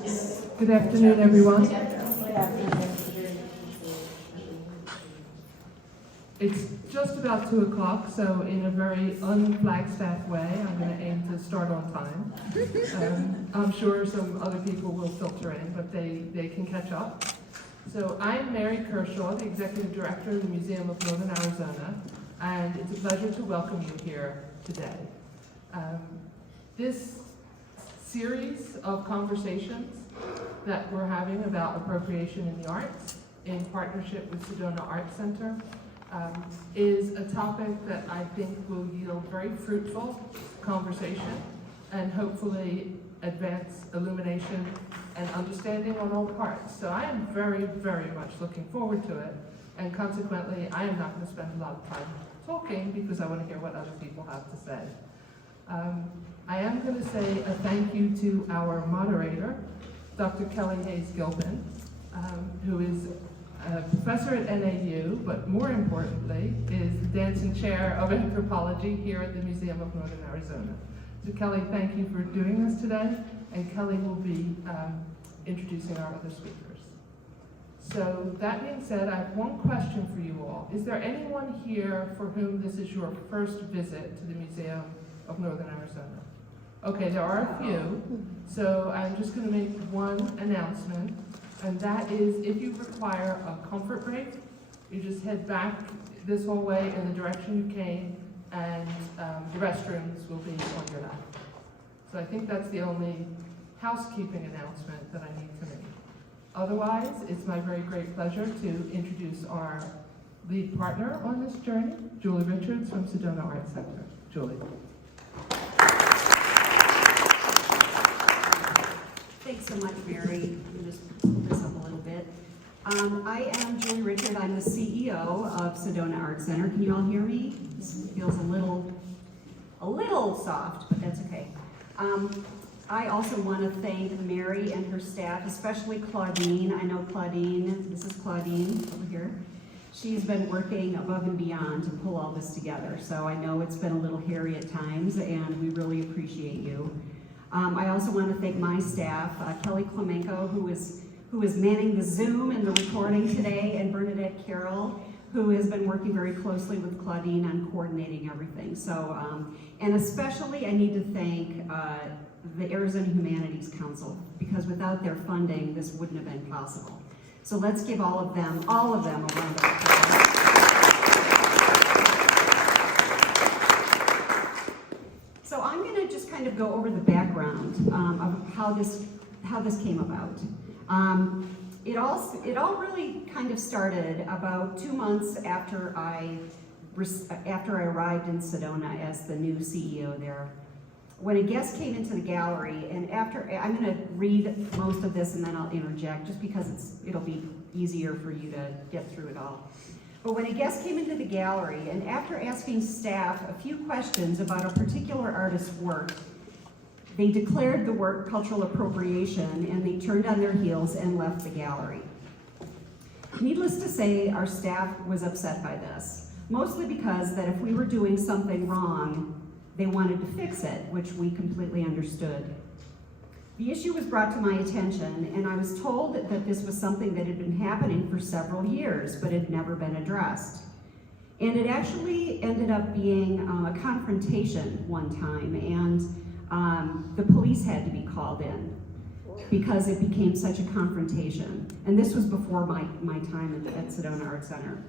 Good afternoon, everyone. It's just about 2 o'clock, so in a very un-Flagstaff way, I'm going to aim to start on time. I'm sure some other people will filter in, but they can catch up. So I'm Mary Kershaw, the Executive Director of the Museum of Northern Arizona, and it's a pleasure to welcome you here today. This series of conversations that we're having about appropriation in the arts in partnership with Sedona Arts Center is a topic that I think will yield very fruitful conversation and hopefully advance illumination and understanding on all parts. So I am very, very much looking forward to it, and consequently I am not going to spend a lot of time talking because I want to hear what other people have to say. I am going to say a thank you to our moderator, Dr. Kelley Hays-Gilpin, who is a professor at NAU, but more importantly, is the dancing chair of anthropology here at the Museum of Northern Arizona. So Kelley, thank you for doing this today, and Kelley will be introducing our other speakers. So that being said, I have one question for you all. Is there anyone here for whom this is your first visit to the Museum of Northern Arizona? Okay, there are a few, so I'm just going to make one announcement, and that is if you require a comfort break, you just head back this hallway in the direction you came, and the restrooms will be on your left. So I think that's the only housekeeping announcement that I need to make. Otherwise, it's my very great pleasure to introduce our lead partner on this journey, Julie Richards from Sedona Arts Center. Julie. Thanks so much, Mary. Let me just pull this up a little bit. I am Julie Richard. I'm the CEO of Sedona Arts Center. Can you all hear me? This feels a little soft, but that's okay. I also want to thank Mary and her staff, especially Claudine. I know Claudine, this is Claudine over here. She's been working above and beyond to pull all this together. So I know it's been a little hairy at times, and we really appreciate you. I also want to thank my staff, Kelly Clemenco, who is manning the Zoom and the recording today, and Bernadette Carroll, who has been working very closely with Claudine on coordinating everything. So, and especially I need to thank the Arizona Humanities Council, because without their funding, this wouldn't have been possible. So let's give all of them a round of applause. So I'm going to just kind of go over the background of how this came about. It all really kind of started about 2 months after I arrived in Sedona as the new CEO there. When a guest came into the gallery, and I'm going to read most of this and then I'll interject, just because it'll be easier for you to get through it all. But when a guest came into the gallery, and after asking staff a few questions about a particular artist's work, they declared the work cultural appropriation, and they turned on their heels and left the gallery. Needless to say, our staff was upset by this, mostly because that if we were doing something wrong, they wanted to fix it, which we completely understood. The issue was brought to my attention, and I was told that this was something that had been happening for several years, but had never been addressed. And it actually ended up being a confrontation one time, and the police had to be called in because it became such a confrontation. And this was before my time at Sedona Arts Center.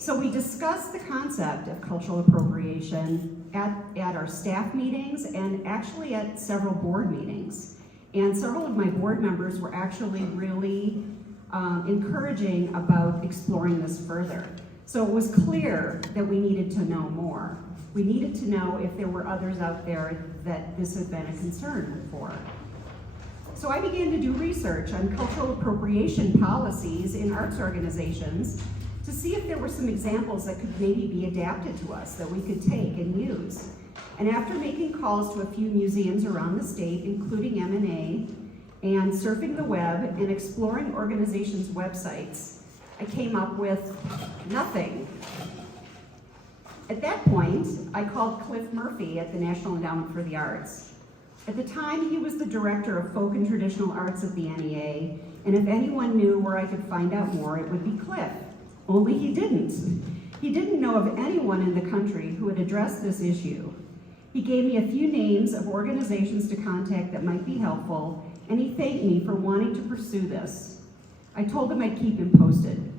So we discussed the concept of cultural appropriation at our staff meetings, and actually at several board meetings. And several of my board members were actually really encouraging about exploring this further. So it was clear that we needed to know more. We needed to know if there were others out there that this had been a concern for. So I began to do research on cultural appropriation policies in arts organizations to see if there were some examples that could maybe be adapted to us that we could take and use. And after making calls to a few museums around the state, including M&A, and surfing the web and exploring organizations' websites, I came up with nothing. At that point, I called Cliff Murphy at the National Endowment for the Arts, At the time, he was the director of folk and traditional arts at the NEA, and if anyone knew where I could find out more, it would be Cliff. Only he didn't. He didn't know of anyone in the country who had addressed this issue. He gave me a few names of organizations to contact that might be helpful, and he thanked me for wanting to pursue this. I told him I'd keep him posted.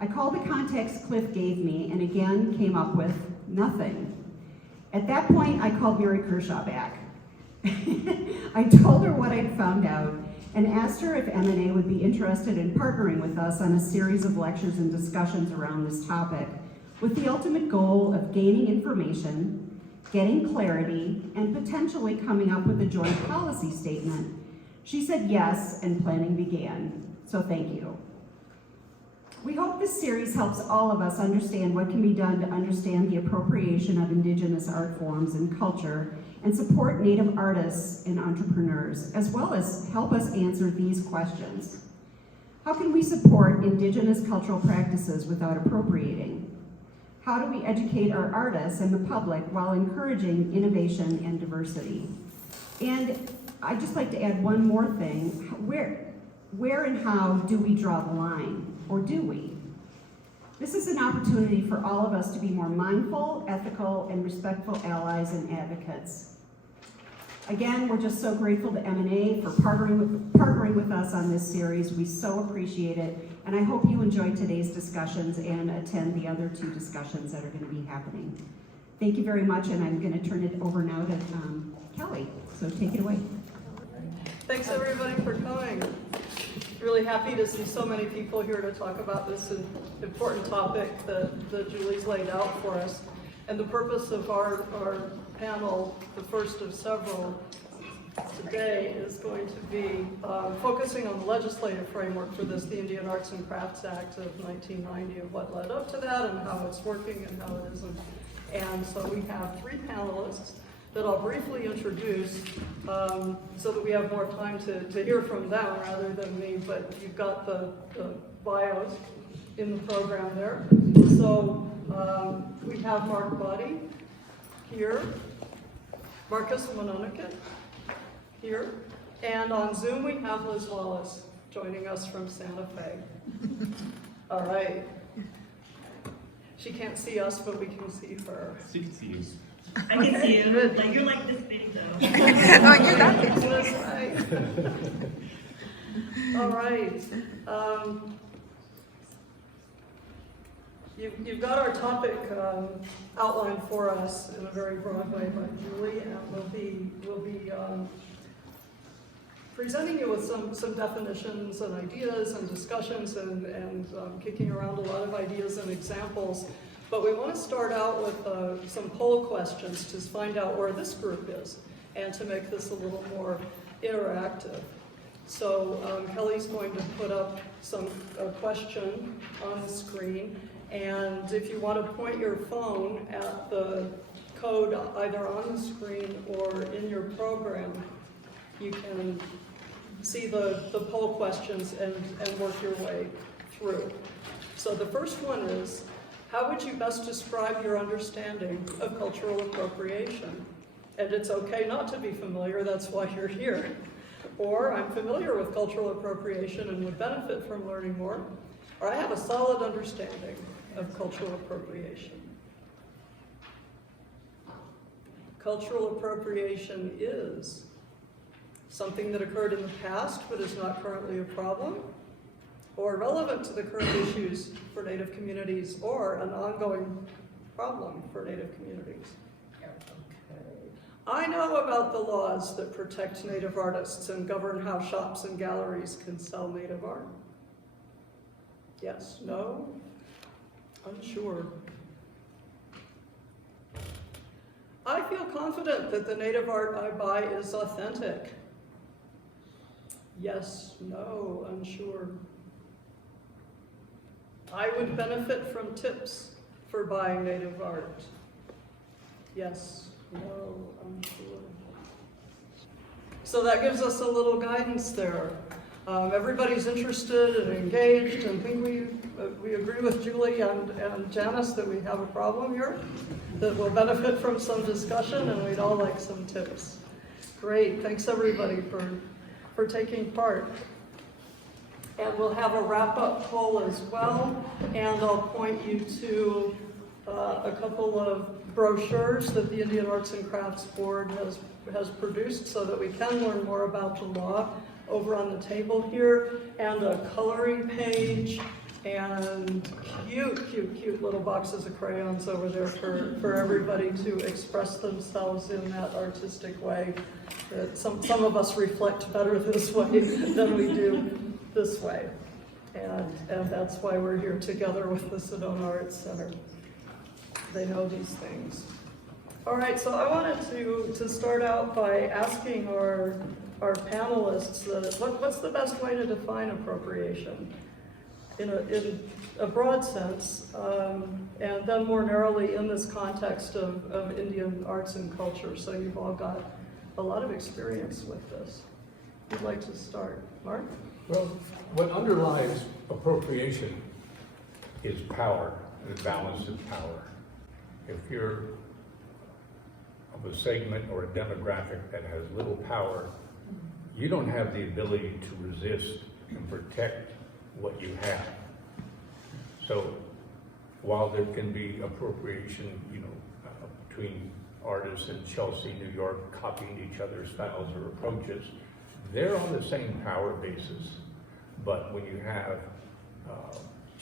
I called the contacts Cliff gave me and again came up with nothing. At that point, I called Mary Kershaw back. I told her what I'd found out and asked her if M&A would be interested in partnering with us on a series of lectures and discussions around this topic, with the ultimate goal of gaining information, getting clarity, and potentially coming up with a joint policy statement. She said yes, and planning began. So thank you. We hope this series helps all of us understand what can be done to understand the appropriation of Indigenous art forms and culture and support Native artists and entrepreneurs, as well as help us answer these questions. How can we support Indigenous cultural practices without appropriating? How do we educate our artists and the public while encouraging innovation and diversity? And I'd just like to add one more thing. Where and how do we draw the line? Or do we? This is an opportunity for all of us to be more mindful, ethical, and respectful allies and advocates. Again, we're just so grateful to M&A for partnering with us on this series. We so appreciate it, and I hope you enjoyed today's discussions and attend the other two discussions that are going to be happening. Thank you very much, and I'm going to turn it over now to Kelley, so take it away. Thanks everybody for coming. Really happy to see so many people here to talk about this important topic that Julie's laid out for us. And the purpose of our panel, the first of several today, is going to be focusing on the legislative framework for this, the Indian Arts and Crafts Act of 1990, and what led up to that and how it's working and how it isn't. And so we have three panelists that I'll briefly introduce so that we have more time to hear from them rather than me, but you've got the bios in the program there. So we have Mark Bahti here, Marcus Monenkerit here, and on Zoom we have Liz Wallace joining us from Santa Fe. All right. She can't see us, but we can see her. She can see you. I can see you. Like, you're like this big though. No, you got it. That's right. All right. You've got our topic outlined for us in a very broad way by Julie, and we'll be presenting you with some definitions and ideas and discussions and kicking around a lot of ideas and examples. But we want to start out with some poll questions to find out where this group is and to make this a little more interactive. So Kelley's going to put up a question on the screen, and if you want to point your phone at the code either on the screen or in your program, you can see the poll questions and work your way through. So the first one is, how would you best describe your understanding of cultural appropriation? And it's okay not to be familiar, that's why you're here. Or, I'm familiar with cultural appropriation and would benefit from learning more. Or, I have a solid understanding of cultural appropriation. Cultural appropriation is something that occurred in the past but is not currently a problem, or relevant to the current issues for Native communities, or an ongoing problem for Native communities. Okay. I know about the laws that protect Native artists and govern how shops and galleries can sell Native art. Yes, no, unsure. I feel confident that the Native art I buy is authentic. Yes, no, unsure. I would benefit from tips for buying Native art. Yes, no, unsure. So that gives us a little guidance there. Everybody's interested and engaged, and think we agree with Julie and Janice that we have a problem here that will benefit from some discussion, and we'd all like some tips. Great, thanks everybody for taking part. And we'll have a wrap-up poll as well, and I'll point you to a couple of brochures that the Indian Arts and Crafts Board has produced so that we can learn more about the law over on the table here, and a coloring page, and cute little boxes of crayons over there for everybody to express themselves in that artistic way. That some of us reflect better this way than we do this way. And that's why we're here together with the Sedona Arts Center. They know these things. All right, so I wanted to start out by asking our panelists, what's the best way to define appropriation in a broad sense, and then more narrowly in this context of Indian arts and culture. So you've all got a lot of experience with this. Who'd like to start? Mark? Well, what underlies appropriation is power, and the balance of power. If you're of a segment or a demographic that has little power, you don't have the ability to resist and protect what you have. So while there can be appropriation, between artists in Chelsea, New York, copying each other's styles or approaches, they're on the same power basis. But when you have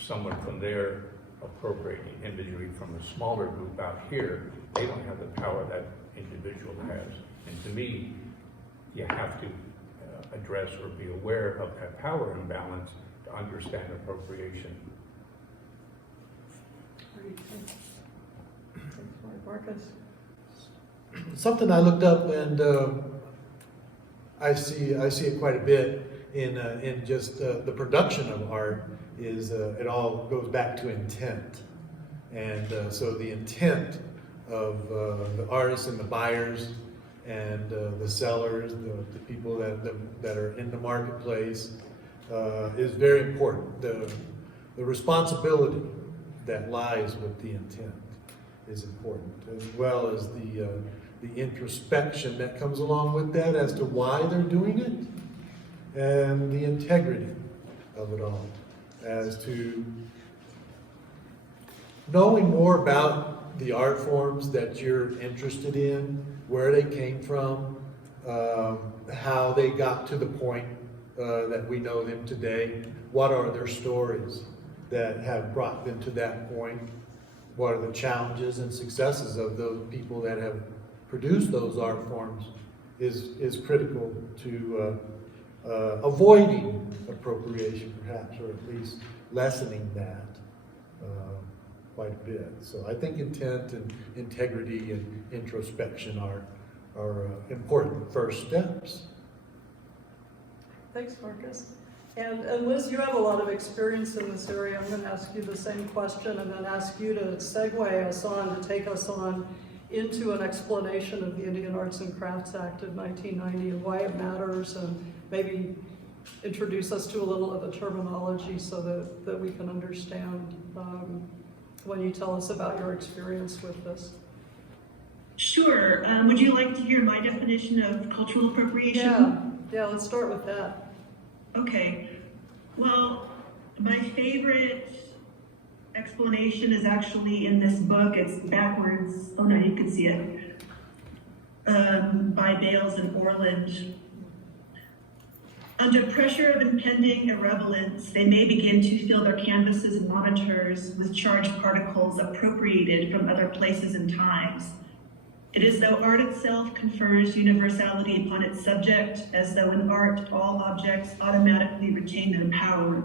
someone from there appropriating imagery from a smaller group out here, they don't have the power that individual has. And to me, you have to address or be aware of that power imbalance to understand appropriation. Marcus? Something I looked up, and I see it quite a bit in just the production of art, is it all goes back to intent. And so the intent of the artists and the buyers and the sellers, the people that are in the marketplace, is very important. The responsibility that lies with the intent is important, as well as the introspection that comes along with that as to why they're doing it, and the integrity of it all, as to knowing more about the art forms that you're interested in, where they came from, how they got to the point that we know them today, what are their stories that have brought them to that point, what are the challenges and successes of those people that have produced those art forms is critical to avoiding appropriation, perhaps, or at least lessening that quite a bit. So I think intent and integrity and introspection are important first steps. Thanks, Marcus. And Liz, you have a lot of experience in this area. I'm going to ask you the same question and then ask you to segue us on, to take us on into an explanation of the Indian Arts and Crafts Act of 1990 and why it matters, and maybe introduce us to a little of the terminology so that we can understand when you tell us about your experience with this. Sure. Would you like to hear my definition of cultural appropriation? Yeah, let's start with that. Okay. Well, my favorite explanation is actually in this book. It's backwards. Oh no, you can see it. By Bales and Orland. Under pressure of impending irrelevance, they may begin to fill their canvases and monitors with charged particles appropriated from other places and times. It is though art itself confers universality upon its subject, as though in art all objects automatically retain their power.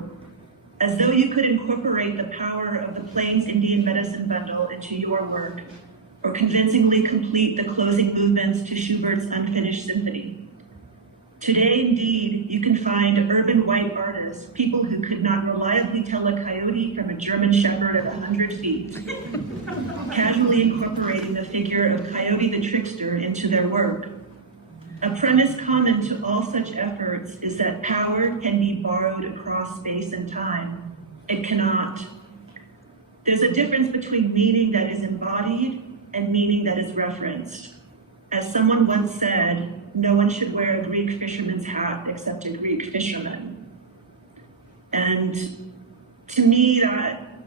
As though you could incorporate the power of the Plains Indian medicine bundle into your work, or convincingly complete the closing movements to Schubert's unfinished symphony. Today, indeed, you can find urban white artists, people who could not reliably tell a coyote from a German shepherd at 100 feet, casually incorporating the figure of Coyote the Trickster into their work. A premise common to all such efforts is that power can be borrowed across space and time. It cannot. There's a difference between meaning that is embodied and meaning that is referenced. As someone once said, no one should wear a Greek fisherman's hat except a Greek fisherman. And to me, that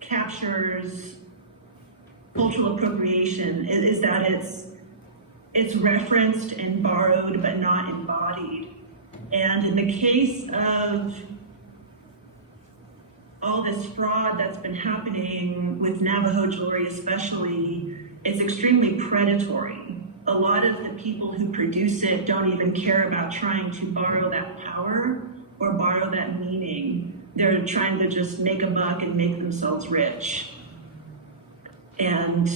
captures cultural appropriation, is that it's referenced and borrowed but not embodied. And in the case of all this fraud that's been happening with Navajo jewelry especially, it's extremely predatory. A lot of the people who produce it don't even care about trying to borrow that power or borrow that meaning. They're trying to just make a buck and make themselves rich. And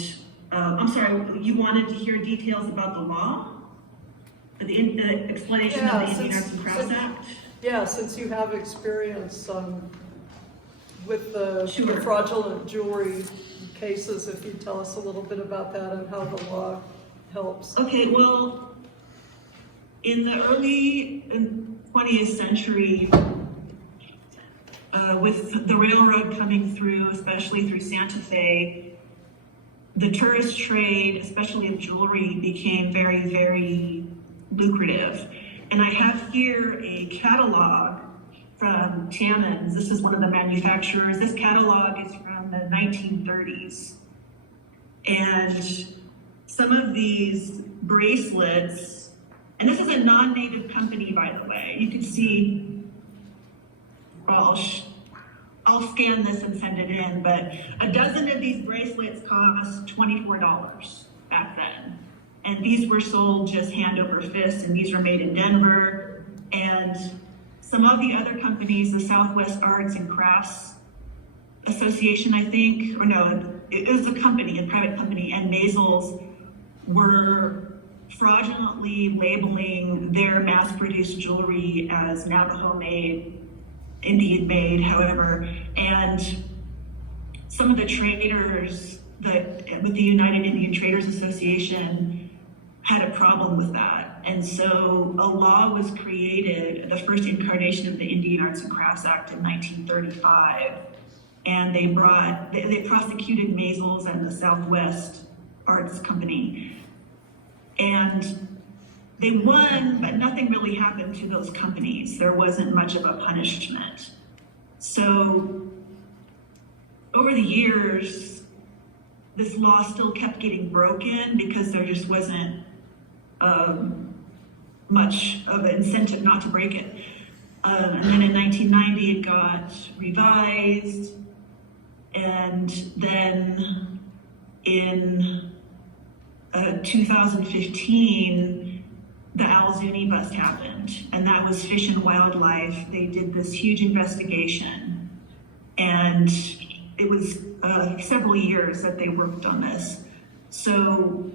I'm sorry, you wanted to hear details about the law? The explanation of the Indian Arts and Crafts Act? Yeah, since you have experience with the Sure. fraudulent jewelry cases, if you tell us a little bit about that and how the law helps. Okay, well, in the early 20th century, with the railroad coming through, especially through Santa Fe, the tourist trade, especially of jewelry, became very, very lucrative. And I have here a catalog from Tammans. This is one of the manufacturers. This catalog is from the 1930s. And some of these bracelets, and this is a non-native company, by the way. You can see, I'll scan this and send it in, but a dozen of these bracelets cost $24 back then. And these were sold just hand over fist, and these were made in Denver. And some of the other companies, the Southwest Arts and Crafts Association, I think, or no, it was a company, a private company, and Maisels were fraudulently labeling their mass-produced jewelry as Navajo-made, Indian-made, however, and some of the traders with the United Indian Traders Association had a problem with that. And so a law was created, the first incarnation of the Indian Arts and Crafts Act in 1935. And they prosecuted Maisels and the Southwest Arts Company. And they won, but nothing really happened to those companies. There wasn't much of a punishment. So over the years, this law still kept getting broken because there just wasn't much of an incentive not to break it. And then in 1990, it got revised. And then in 2015, the Al-Zuni bust happened, and that was Fish and Wildlife. They did this huge investigation, and it was several years that they worked on this. So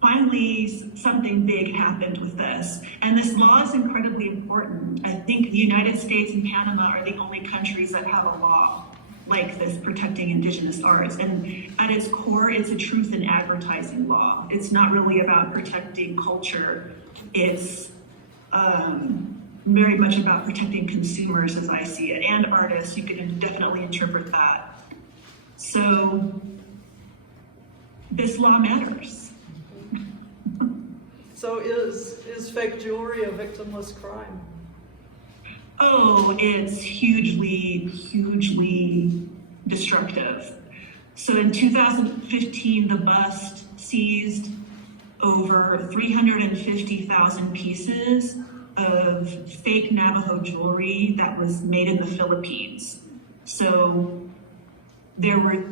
finally, something big happened with this, and this law is incredibly important. I think the United States and Panama are the only countries that have a law like this protecting Indigenous arts. And at its core, it's a truth in advertising law. It's not really about protecting culture. It's very much about protecting consumers as I see it, and artists. You can definitely interpret that. So this law matters. So is fake jewelry a victimless crime? Oh, it's hugely, hugely destructive. So in 2015, the bust seized over 350,000 pieces of fake Navajo jewelry that was made in the Philippines. So there were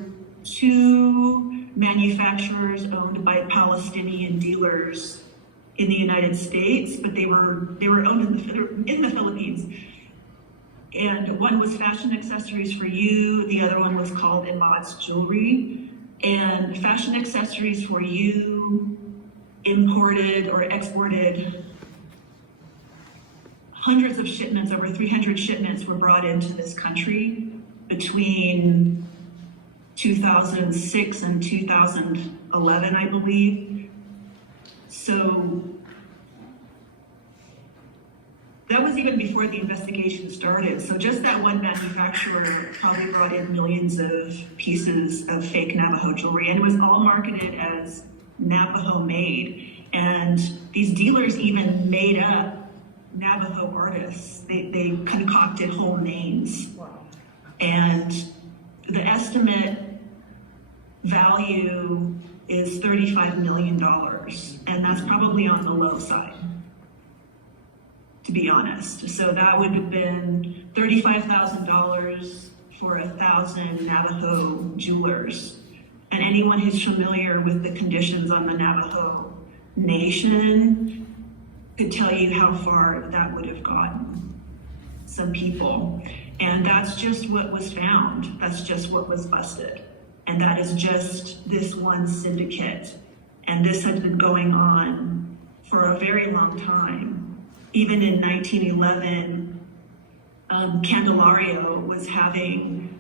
2 manufacturers owned by Palestinian dealers in the United States, but they were owned in the Philippines. And one was Fashion Accessories for You, the other one was called Imad's Jewelry. And Fashion Accessories for You imported or exported hundreds of shipments, over 300 shipments were brought into this country between 2006 and 2011, I believe. So that was even before the investigation started. So just that one manufacturer probably brought in millions of pieces of fake Navajo jewelry, and it was all marketed as Navajo made. And these dealers even made up Navajo artists. They concocted whole names. Wow. And the estimate value is $35 million, and that's probably on the low side, to be honest. So that would have been $35,000 for 1,000 Navajo jewelers. And anyone who's familiar with the conditions on the Navajo Nation could tell you how far that would have gotten some people. And that's just what was found. That's just what was busted. And that is just this one syndicate. And this had been going on for a very long time. Even in 1911, Candelario was having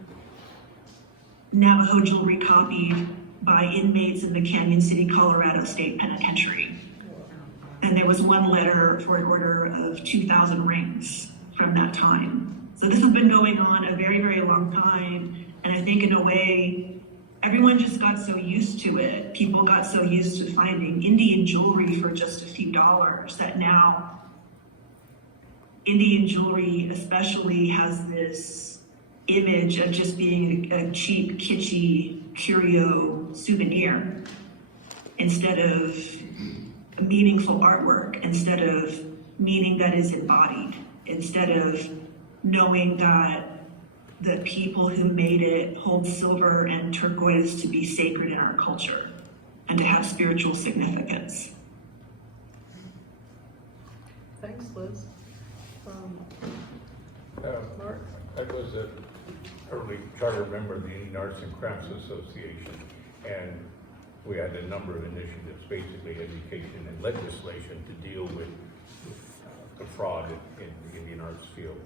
Navajo jewelry copied by inmates in the Canyon City, Colorado State Penitentiary. And there was one letter for an order of 2,000 rings from that time. So this has been going on a very, very long time. And I think in a way, everyone just got so used to it. People got so used to finding Indian jewelry for just a few dollars that now Indian jewelry especially has this image of just being a cheap, kitschy, curio souvenir instead of meaningful artwork, instead of meaning that is embodied, instead of knowing that the people who made it hold silver and turquoise to be sacred in our culture and to have spiritual significance. Thanks, Liz. Mark? I was an early charter member of the Indian Arts and Crafts Association, and we had a number of initiatives, basically education and legislation, to deal with the fraud in the Indian arts field.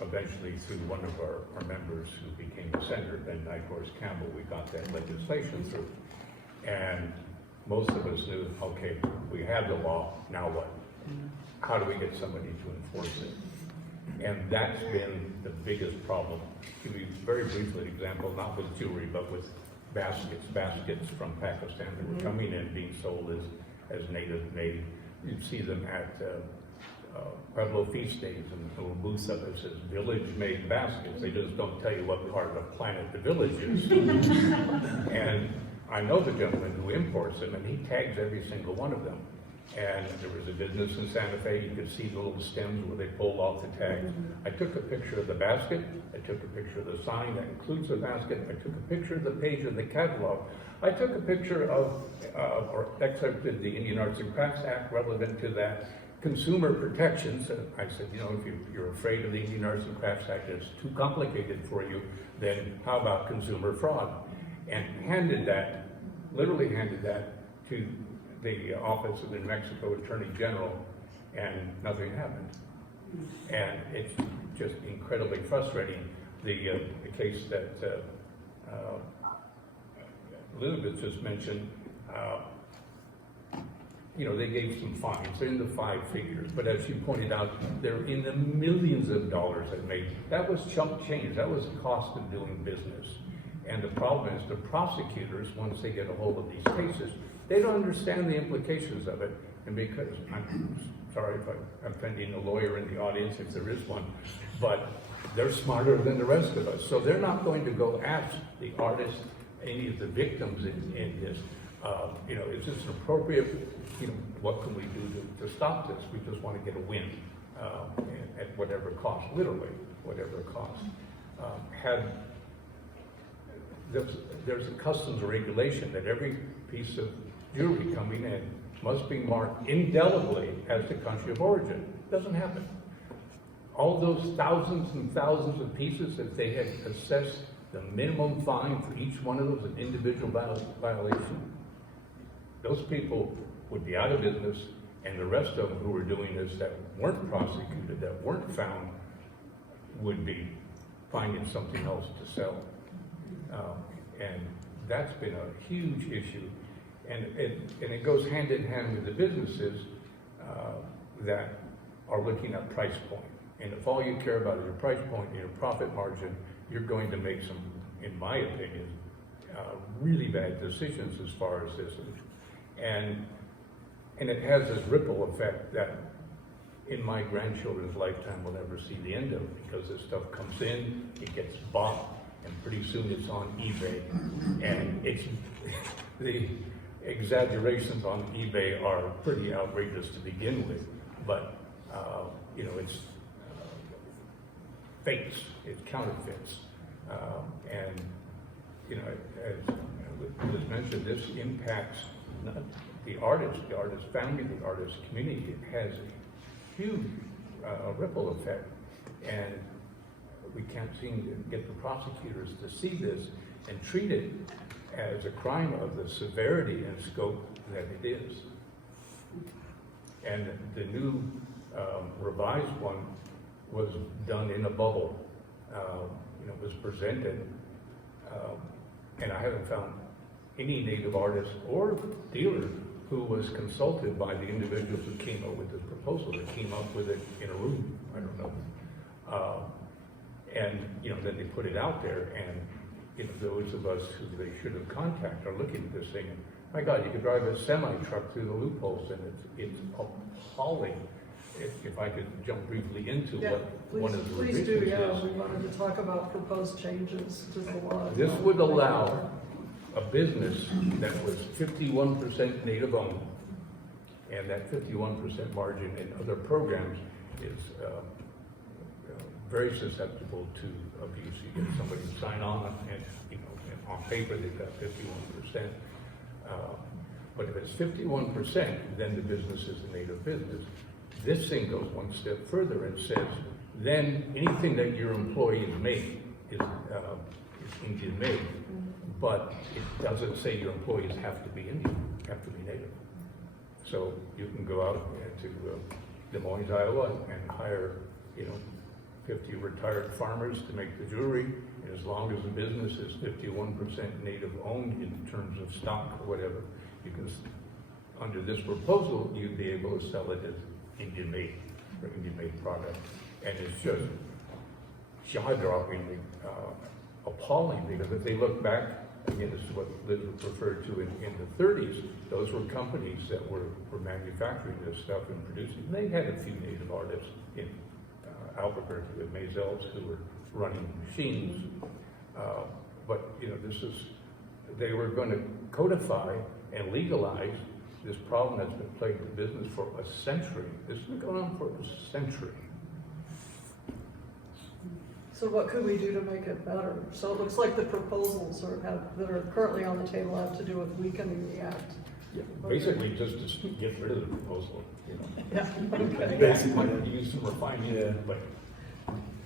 Eventually, through one of our members who became a senator, Ben Nyhorst Campbell, we got that legislation through. And most of us knew, okay, we have the law, now what? How do we get somebody to enforce it? And that's been the biggest problem. Give you very briefly an example, not with jewelry, but with baskets from Pakistan that were coming in, being sold as native made. You'd see them at Pueblo feast days, and the little booth up that says village-made baskets. They just don't tell you what part of the planet the village is. And I know the gentleman who imports them, and he tags every single one of them. And there was a business in Santa Fe, you could see the little stems where they pulled off the tags. I took a picture of the basket, I took a picture of the sign that includes the basket, I took a picture of the page of the catalog. I took a picture of, or excerpted the Indian Arts and Crafts Act relevant to that, consumer protections. I said, you know, if you're afraid of the Indian Arts and Crafts Act, it's too complicated for you, then how about consumer fraud? And handed that, literally handed that to the Office of the New Mexico Attorney General, and nothing happened. And it's just incredibly frustrating. The case that Elizabeth just mentioned, you know, they gave some fines. They're in the 5 figures, but as you pointed out, they're in the millions of dollars they made. That was chump change. That was the cost of doing business. And the problem is the prosecutors, once they get a hold of these cases, they don't understand the implications of it. And because, I'm sorry if I'm offending a lawyer in the audience, if there is one, but they're smarter than the rest of us. So they're not going to go ask the artist, any of the victims in this, you know, is this appropriate? You know, what can we do to stop this? We just want to get a win at whatever cost, literally, whatever cost. There's a customs regulation that every piece of jewelry coming in must be marked indelibly as the country of origin. Doesn't happen. All those thousands and thousands of pieces, if they had assessed the minimum fine for each one of those, an individual violation, those people would be out of business, and the rest of them who were doing this that weren't prosecuted, that weren't found, would be finding something else to sell. And that's been a huge issue. And it goes hand in hand with the businesses that are looking at price point. And if all you care about is your price point and your profit margin, you're going to make some, in my opinion, really bad decisions as far as this. And it has this ripple effect that in my grandchildren's lifetime we'll never see the end of, because this stuff comes in, it gets bought, and pretty soon it's on eBay. And it's the exaggerations on eBay are pretty outrageous to begin with, but you know, it's fakes, it's counterfeits, and you know, as was mentioned, this impacts not the artist family, the artist community. It has a huge ripple effect, and we can't seem to get the prosecutors to see this and treat it as a crime of the severity and scope that it is. And the new revised one was done in a bubble. You know, was presented, and I haven't found any Native artist or dealer who was consulted by the individuals who came up with this proposal, that came up with it in a room, I don't know. And, you know, then they put it out there, and, you know, those of us who they should have contacted are looking at this thing, and my God, you could drive a semi-truck through the loopholes, and it's appalling. If I could jump briefly into one of the please do, revisions we wanted to talk about proposed changes to the law. This would allow a business that was 51% Native owned, and that 51% margin in other programs is very susceptible to abuse. You get somebody to sign on, and you know, and on paper they've got 51%. But if it's 51%, then the business is a Native business. This thing goes one step further and says, then anything that your employees make is Indian made, but it doesn't say your employees have to be Indian, have to be Native. So you can go out to Des Moines, Iowa, and hire, you know, 50 retired farmers to make the jewelry, and as long as the business is 51% Native owned in terms of stock or whatever, you can, under this proposal, you'd be able to sell it as Indian made, or Indian made product. And it's just jaw-droppingly appalling, because if they look back, again, this is what Liz referred to in the 30s, those were companies that were manufacturing this stuff and producing. They had a few Native artists in Albuquerque with Mazels who were running machines, but you know, they were going to codify and legalize this problem that's been plaguing the business for a century. This has been going on for a century. So what could we do to make it better? So it looks like the proposals that are currently on the table have to do with weakening the act. Yeah, basically, just to get rid of the proposal, you know. Yeah, okay. Basically. Use some refinement, Yeah. but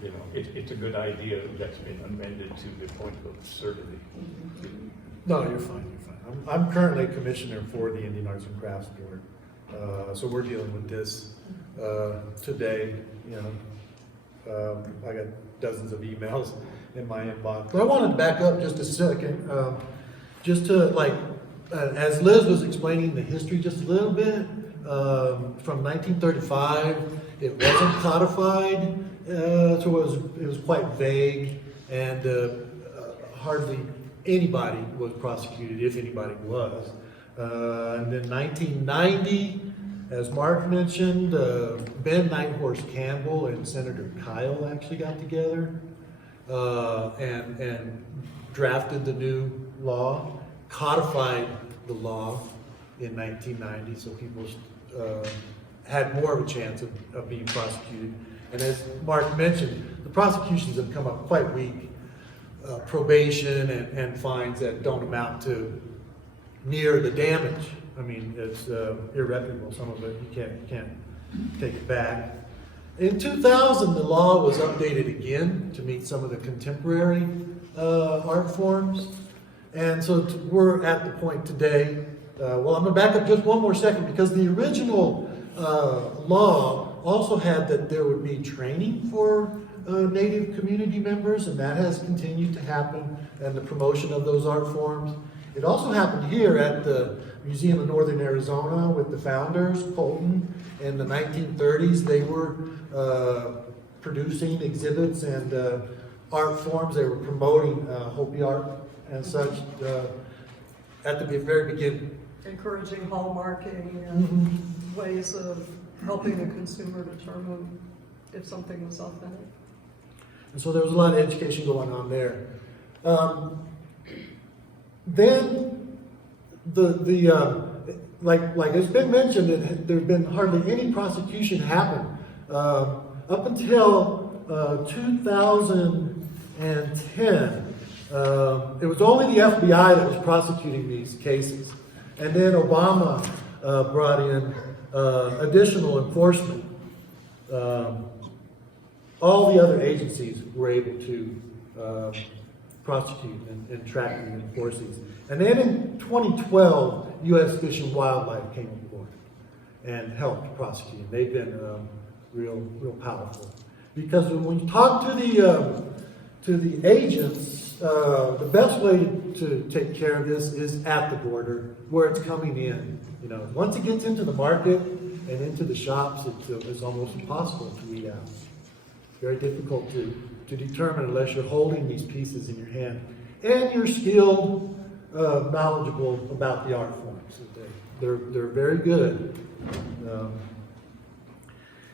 you know, it's a good idea that's been amended to the point of absurdity. No, you're fine, you're fine. I'm currently commissioner for the Indian Arts and Crafts Board. So we're dealing with this today, you know. I got dozens of emails in my inbox. But I wanted to back up just a second, just to like, as Liz was explaining the history just a little bit, from 1935, it wasn't codified, so it was quite vague, and hardly anybody was prosecuted, if anybody was. And then 1990, as Mark mentioned, Ben Nighthorse Campbell and Senator Kyle actually got together and drafted the new law, codified the law in 1990, so people had more of a chance of being prosecuted. And as Mark mentioned, the prosecutions have come up quite weak. Probation and fines that don't amount to near the damage. I mean, it's irreparable. Some of it you can't take it back. In 2000, the law was updated again to meet some of the contemporary art forms, and so we're at the point today. Well, I'm going to back up just one more second, because the original law also had that there would be training for Native community members, and that has continued to happen, and the promotion of those art forms. It also happened here at the Museum of Northern Arizona with the founders, Colton. In the 1930s, they were producing exhibits and art forms. They were promoting Hopi art and such at the very beginning. Encouraging hallmarking and ways of helping the consumer determine if something was authentic. And so there was a lot of education going on there. Then like it's been mentioned, there's been hardly any prosecution happen up until 2010. It was only the FBI that was prosecuting these cases, and then Obama brought in additional enforcement. All the other agencies were able to prosecute and track and enforce these. And then in 2012, U.S. Fish and Wildlife came on board and helped prosecute. They've been real powerful. Because when you talk to the agents, the best way to take care of this is at the border, where it's coming in. You know, once it gets into the market and into the shops, it's almost impossible to weed out. Very difficult to determine unless you're holding these pieces in your hand and you're skilled, knowledgeable about the art forms. They're very good.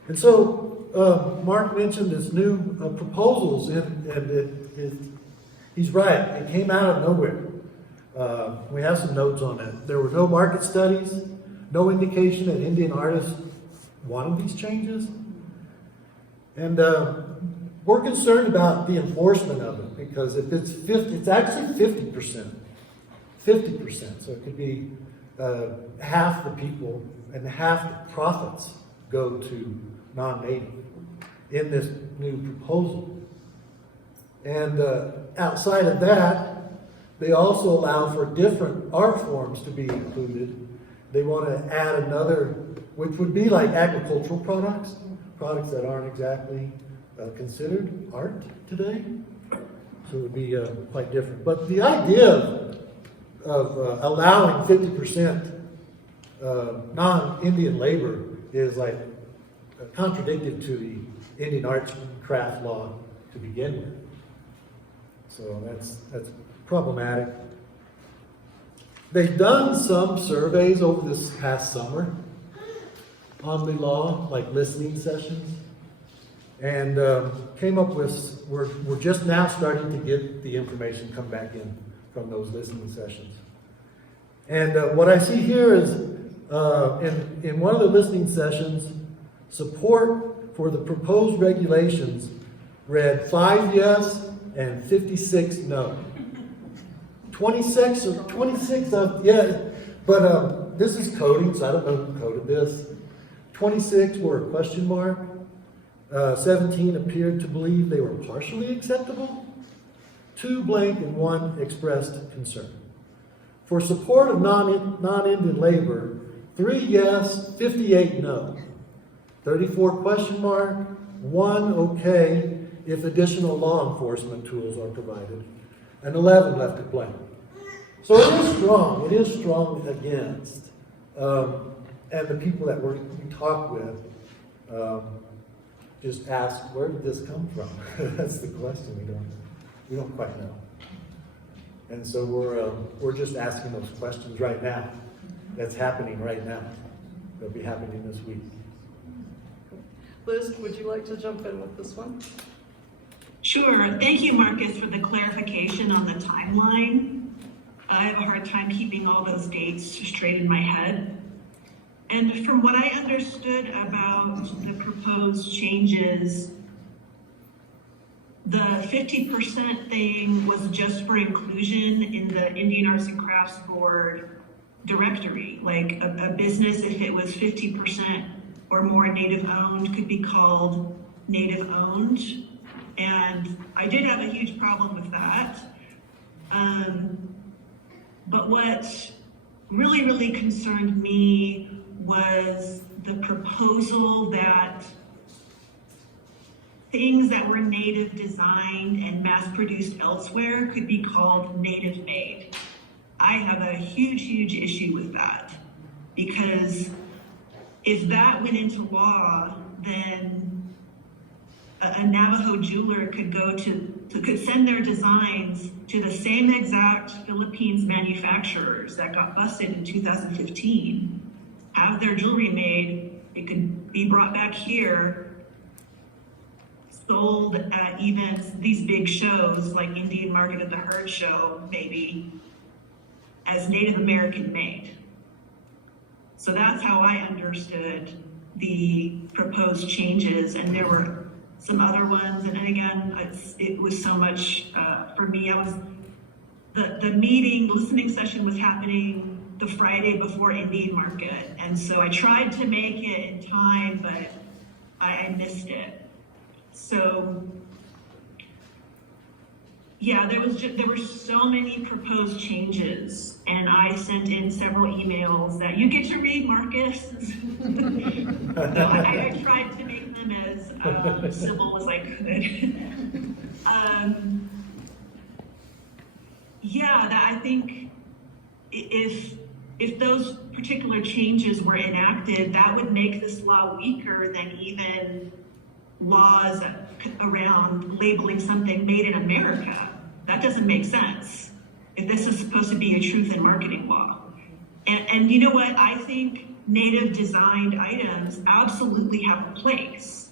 And so Mark mentioned this new proposals, and he's right. It came out of nowhere. We have some notes on that. There were no market studies, no indication that Indian artists wanted these changes. And we're concerned about the enforcement of it, because if it's actually 50%. 50%. So it could be half the people and half the profits go to non-native in this new proposal. And outside of that, they also allow for different art forms to be included. They want to add another, which would be like agricultural products that aren't exactly considered art today. So it would be quite different. But the idea of allowing 50% non-Indian labor is like contradictory to the Indian arts and craft law to begin with. So that's problematic. They've done some surveys over this past summer on the law, like listening sessions, and came up with, we're just now starting to get the information come back in from those listening sessions. And what I see here is, in one of the listening sessions, support for the proposed regulations read 5 yes and 56 no. 26 of, yeah, but this is coding, so I don't know who coded this. 26 were a question mark. 17 appeared to believe they were partially acceptable. 2 blank and 1 expressed concern. For support of non-Indian labor, 3 yes, 58 no. 34 question mark, 1 okay if additional law enforcement tools are provided, and 11 left it blank. So it is strong against. And the people that we talk with just ask, where did this come from? That's the question. We don't quite know. And so we're just asking those questions right now. That's happening right now. That'll be happening this week. Liz, would you like to jump in with this one? Sure. Thank you, Marcus, for the clarification on the timeline. I have a hard time keeping all those dates straight in my head. And from what I understood about the proposed changes, the 50% thing was just for inclusion in the Indian Arts and Crafts Board directory. Like a business, if it was 50% or more Native owned, could be called Native owned. And I did have a huge problem with that. But what really concerned me was the proposal that things that were native designed and mass produced elsewhere could be called native made. I have a huge, huge issue with that, because if that went into law, then a Navajo jeweler could send their designs to the same exact Philippines manufacturers that got busted in 2015, have their jewelry made, it could be brought back here, sold at events, these big shows like Indian Market at the Herd Show, maybe, as Native American made. So that's how I understood the proposed changes, and there were some other ones, and again, it was so much for me. The listening session was happening the Friday before Indian Market, and so I tried to make it in time, but I missed it. So yeah, there were so many proposed changes, and I sent in several emails that you get to read, Marcus. So I tried to make them as civil as I could. I think if those particular changes were enacted, that would make this law weaker than even laws around labeling something made in America. That doesn't make sense if this is supposed to be a truth in marketing law. And you know what? I think Native designed items absolutely have a place.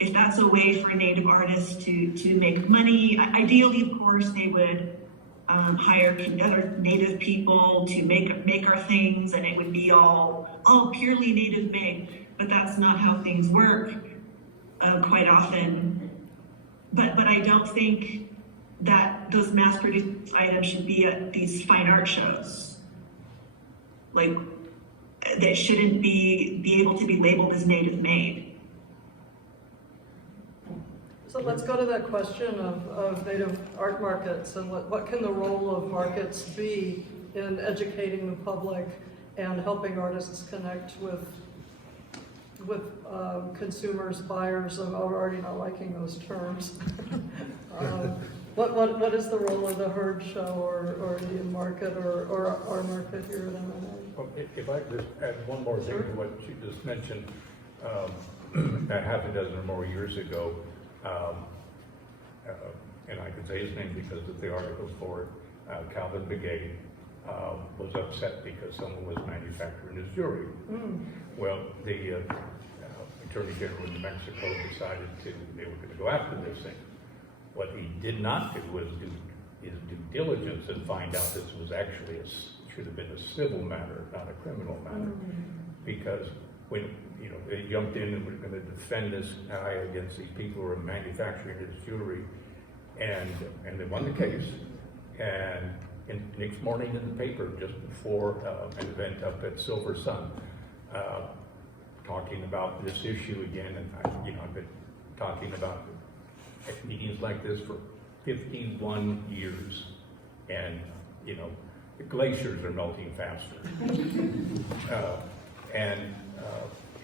If that's a way for Native artists to make money, ideally, of course, they would hire other Native people to make our things, and it would be all purely Native made. But that's not how things work quite often. But I don't think that those mass-produced items should be at these fine art shows. Like, they shouldn't be able to be labeled as Native made. So let's go to that question of Native art markets, and what can the role of markets be in educating the public and helping artists connect with consumers, buyers. I'm already not liking those terms. What is the role of the Herd Show or Indian Market or our market here at MMA? Well, if I could just add one more thing to what she just mentioned, a half a dozen or more years ago, and I can say his name because of the articles for it, Calvin Begay was upset because someone was manufacturing his jewelry. Well, the Attorney General in New Mexico decided they were going to go after this thing. What he did not do was do his due diligence and find out this was actually should have been a civil matter, not a criminal matter. Because when they jumped in and were going to defend this guy against these people who were manufacturing his jewelry, and they won the case. And next morning in the paper, just before an event up at Silver Sun, talking about this issue again, and I've been talking about meetings like this for 51 years, and the glaciers are melting faster.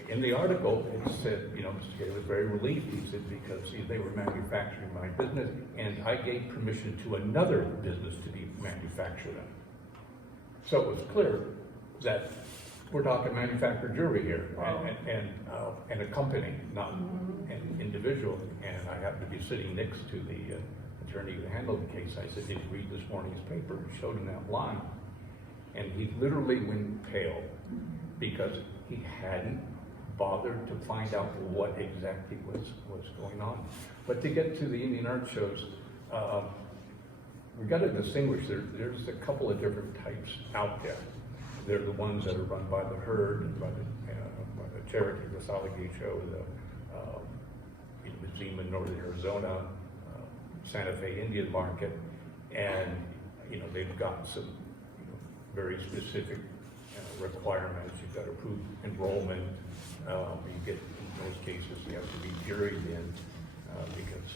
In the article, it said, Mr. Gay was very relieved. He said, because they were manufacturing my business, and I gave permission to another business to be manufactured them. So it was clear that we're talking manufactured jewelry here, and a company, not an individual. And I happened to be sitting next to the attorney who handled the case. I said, did you read this morning's paper? And showed him that line. And he literally went pale because he hadn't bothered to find out what exactly was going on. But to get to the Indian art shows, we've got to distinguish. There's a couple of different types out there. They're the ones that are run by the Herd, by the Cherokee, the Salagi Show, the Zima, Northern Arizona, Santa Fe Indian Market, and they've got some very specific requirements. You've got to prove enrollment. You get, in most cases, you have to be juried in because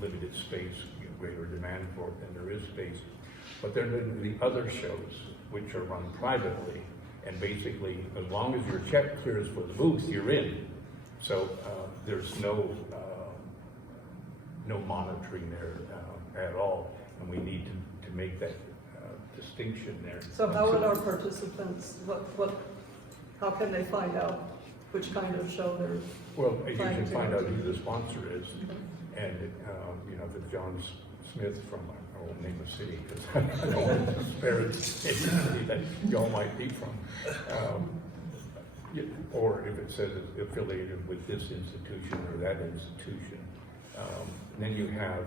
limited space, greater demand for it than there is space. But then the other shows, which are run privately, and basically, as long as your check clears for the booth, you're in. So there's no monitoring there at all, and we need to make that distinction there. So how would our participants, how can they find out which kind of show they're? Well, you trying can to find out do? who the sponsor is, and, you know, if it's John Smith from, I won't name a city, because I don't want to disparage any city that y'all might be from. Or if it says it's affiliated with this institution or that institution, then you have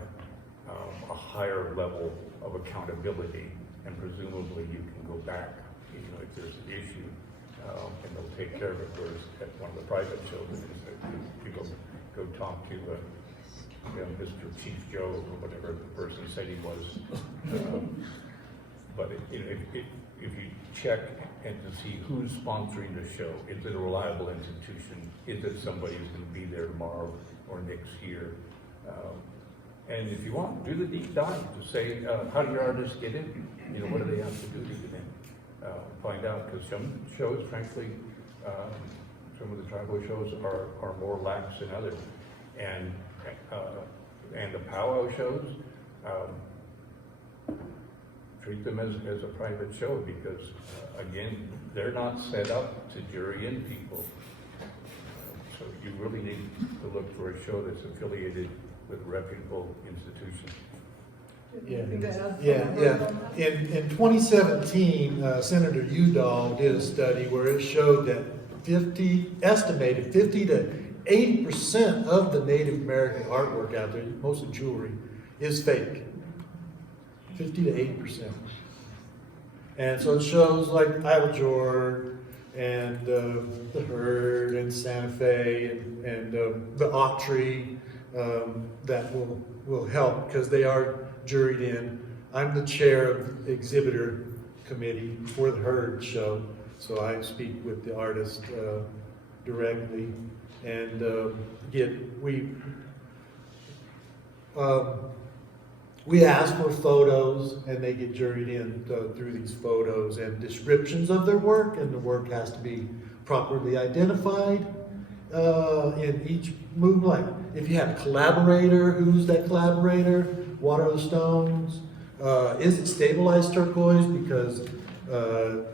a higher level of accountability, and presumably you can go back, you know, if there's an issue, and they'll take care of it. Whereas at one of the private shows, you go talk to, you know, Mr. Chief Joe or whatever the person said he was. But if you check and to see who's sponsoring the show, is it a reliable institution? Is it somebody who's going to be there tomorrow or next year? And if you want, do the deep dive to say, how do your artists get in? You know, what do they have to do to get in? Find out, because some shows, frankly, some of the tribal shows are more lax than others. And the powwow shows, treat them as a private show, because again, they're not set up to jury in people. So you really need to look for a show that's affiliated with a reputable institution. Yeah. In 2017, Senator Udall did a study where it showed that estimated 50 to 80% of the Native American artwork out there, mostly jewelry, is fake. 50 to 80%. And so it shows like Islajord and the Herd and Santa Fe and the Autry that will help, because they are juried in. I'm the chair of the exhibitor committee for the Herd show, so I speak with the artist directly, and we ask for photos, and they get juried in through these photos and descriptions of their work, and the work has to be properly identified in each move. Like, if you have a collaborator, who's that collaborator? What are the stones? Is it stabilized turquoise? Because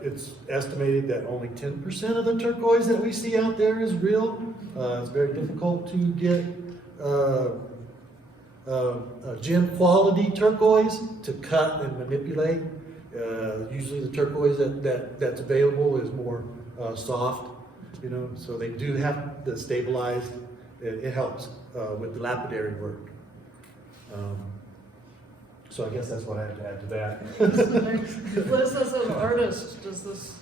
it's estimated that only 10% of the turquoise that we see out there is real. It's very difficult to get gem quality turquoise to cut and manipulate. Usually the turquoise that's available is more soft, you know, so they do have the stabilized. It helps with the lapidary work. So I guess that's what I have to add to that. Liz, as an artist, does this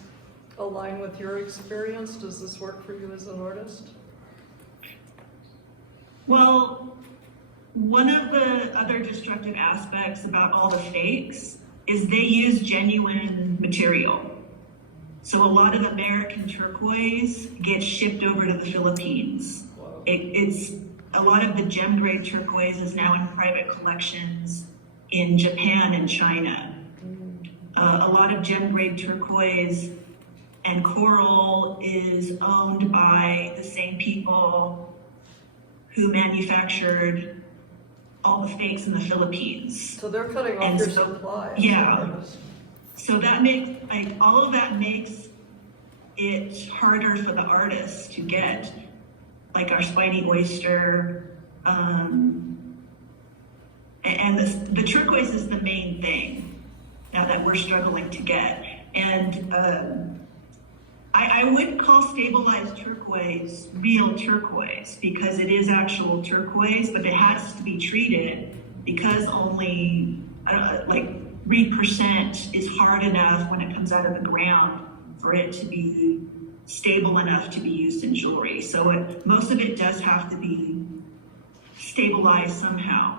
align with your experience? Does this work for you as an artist? Well, one of the other destructive aspects about all the fakes is they use genuine material. So a lot of American turquoise gets shipped over to the Philippines. Wow. It's a lot of the gem grade turquoise is now in private collections in Japan and China. A lot of gem grade turquoise and coral is owned by the same people who manufactured all the fakes in the Philippines. So they're cutting off your supply. Yeah. So that makes, like, all of that makes it harder for the artists to get, like, our spiny oyster, and the turquoise is the main thing now that we're struggling to get. And I wouldn't call stabilized turquoise real turquoise, because it is actual turquoise, but it has to be treated, because only like 3% is hard enough when it comes out of the ground for it to be stable enough to be used in jewelry. So most of it does have to be stabilized somehow.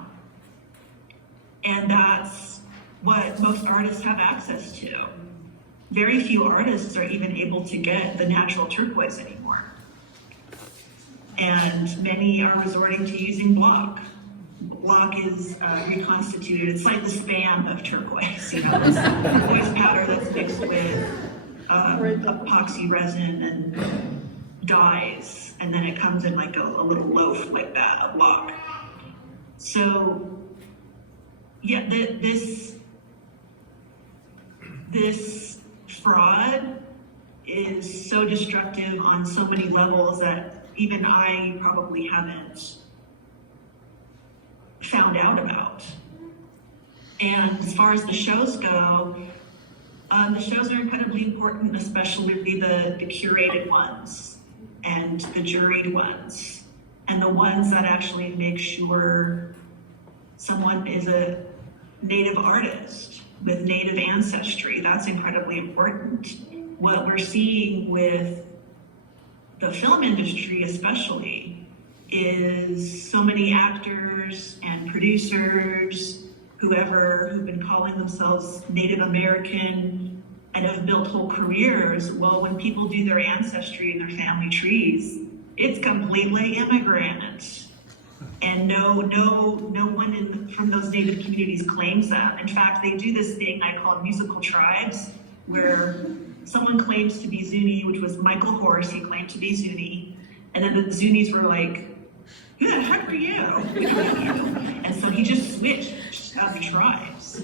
And that's what most artists have access to. Very few artists are even able to get the natural turquoise anymore. And many are resorting to using block. Block is reconstituted. It's like the Spam of turquoise, you know, this turquoise powder that's mixed with epoxy resin and dyes, and then it comes in like a little loaf like that, a block. So, yeah, this fraud is so destructive on so many levels that even I probably haven't found out about. And as far as the shows go, the shows are incredibly important, especially the curated ones and the juried ones, and the ones that actually make sure someone is a Native artist with Native ancestry. That's incredibly important. What we're seeing with the film industry especially is so many actors and producers, who've been calling themselves Native American and have built whole careers. Well, when people do their ancestry and their family trees, it's completely immigrant. And no one from those Native communities claims that. In fact, they do this thing I call musical tribes, where someone claims to be Zuni, which was Michael Horse, he claimed to be Zuni, and then the Zunis were like, who the heck are you? We don't know you. And so he just switched the tribes.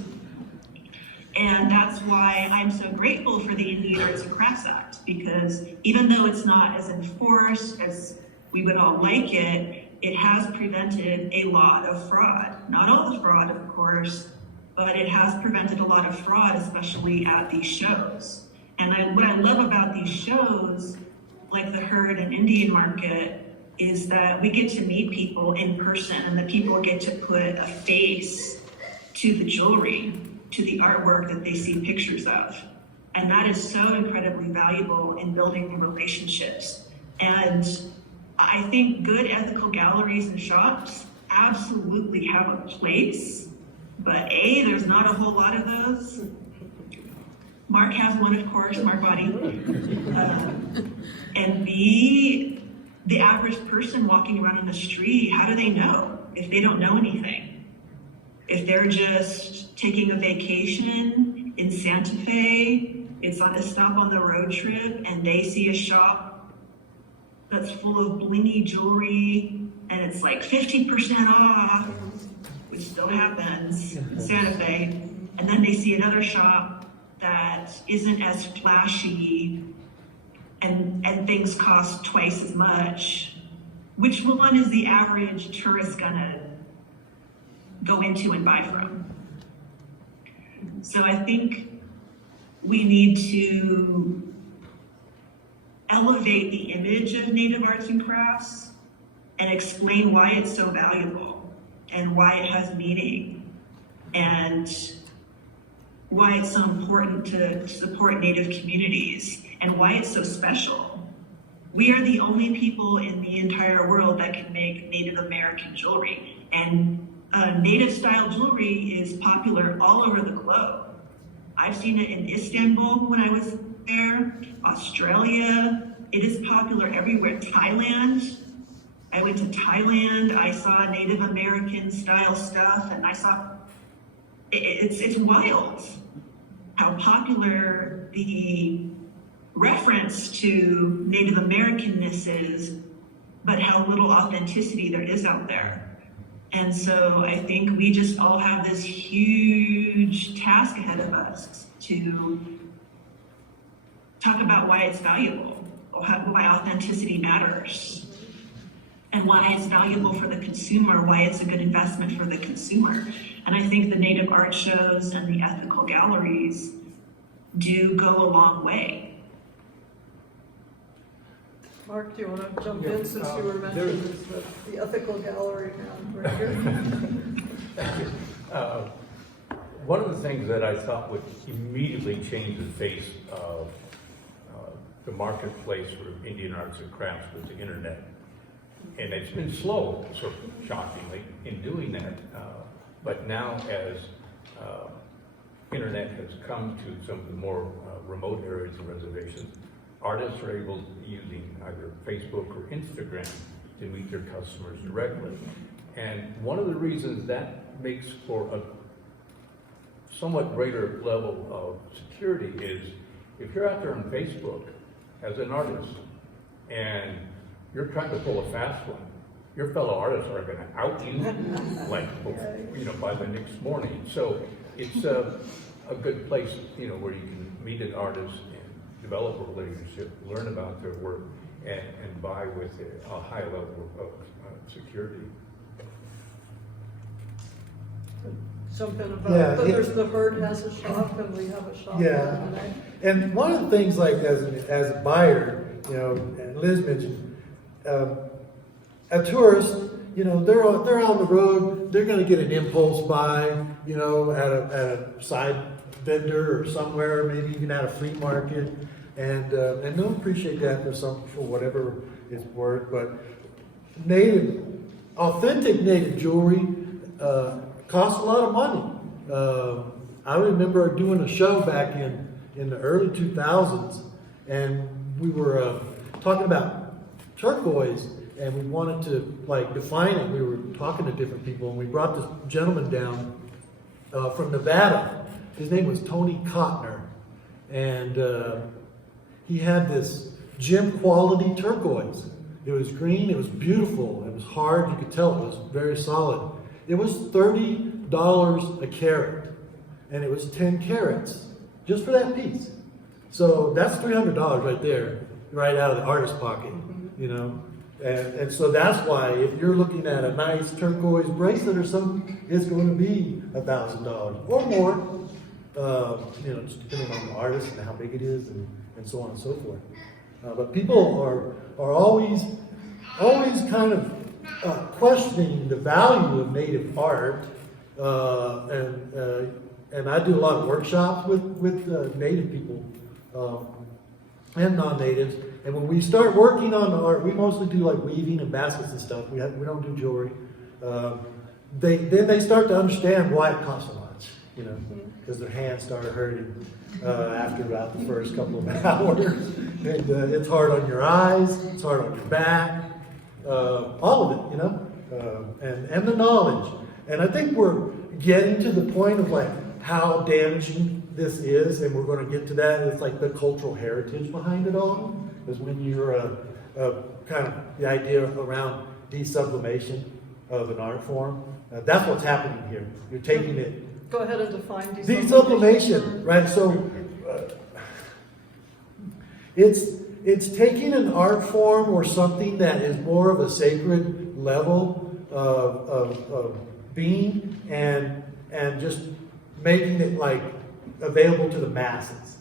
And that's why I'm so grateful for the Indian Arts and Crafts Act, because even though it's not as enforced as we would all like it, it has prevented a lot of fraud. Not all the fraud, of course, but it has prevented a lot of fraud, especially at these shows. And what I love about these shows, like the Herd and Indian Market, is that we get to meet people in person, and the people get to put a face to the jewelry, to the artwork that they see pictures of. And that is so incredibly valuable in building relationships. And I think good ethical galleries and shops absolutely have a place, but A, there's not a whole lot of those. Mark has one, of course, Mark Bahti. And B, the average person walking around in the street, how do they know if they don't know anything? If they're just taking a vacation in Santa Fe, it's on a stop on the road trip, and they see a shop that's full of blingy jewelry, and it's like 50% off, which still happens in Santa Fe, and then they see another shop that isn't as flashy, and things cost twice as much. Which one is the average tourist gonna go into and buy from? So I think we need to elevate the image of Native arts and crafts and explain why it's so valuable and why it has meaning and why it's so important to support Native communities and why it's so special. We are the only people in the entire world that can make Native American jewelry, and Native style jewelry is popular all over the globe. I've seen it in Istanbul when I was there, Australia, it is popular everywhere. Thailand, I went to Thailand, I saw Native American style stuff, and I saw, it's wild how popular the reference to Native Americanness is, but how little authenticity there is out there. And so I think we just all have this huge task ahead of us to talk about why it's valuable, or why authenticity matters, and why it's valuable for the consumer, why it's a good investment for the consumer. And I think the Native art shows and the ethical galleries do go a long way. Mark, do you want to jump in since you were mentioning the ethical gallery now right here? Thank you. One of the things that I thought would immediately change the face of the marketplace for Indian arts and crafts was the internet. And it's been slow, sort of shockingly, in doing that. But now as internet has come to some of the more remote areas of reservations, artists are able, using either Facebook or Instagram, to meet their customers directly. And one of the reasons that makes for a somewhat greater level of security is if you're out there on Facebook as an artist and you're trying to pull a fast one, your fellow artists are going to out you like, by the next morning. So it's a good place, you know, where you can meet an artist and develop a relationship, learn about their work, and buy with a high level of security. Jump in about, Yeah, but yeah. there's the herd has a shop and we have a shop Yeah. today. And one of the things, like as a buyer, you know, and Liz mentioned, a tourist, you know, they're on the road, they're going to get an impulse buy, you know, at a side vendor or somewhere, maybe even at a flea market, and they'll appreciate that for whatever it's worth. But authentic native jewelry costs a lot of money. I remember doing a show back in the early 2000s, and we were talking about turquoise, and we wanted to like define it. We were talking to different people, and we brought this gentleman down from Nevada. His name was Tony Cotner, and he had this gem quality turquoise. It was green, it was beautiful, it was hard, you could tell it was very solid. It was $30 a carat, and it was 10 carats, just for that piece. So that's $300 right there, right out of the artist's pocket, you know? And so that's why if you're looking at a nice turquoise bracelet or something, it's going to be $1,000 or more, you know, just depending on the artist and how big it is and so on and so forth. But people are always kind of questioning the value of native art, and I do a lot of workshops with native people and non-natives. And when we start working on art, we mostly do like weaving and baskets and stuff. We don't do jewelry. Then they start to understand why it costs so much, you know, because their hands started hurting after about the first couple of hours. And it's hard on your eyes, it's hard on your back, all of it, you know, and the knowledge. And I think we're getting to the point of like how damaging this is, and we're going to get to that. It's like the cultural heritage behind it all. Is when you're kind of the idea around desublimation of an art form. That's what's happening here. You're taking it. Go ahead and define Desublimation, right? So it's taking an art form or something that is more of a sacred level of being and just making it like available to the masses.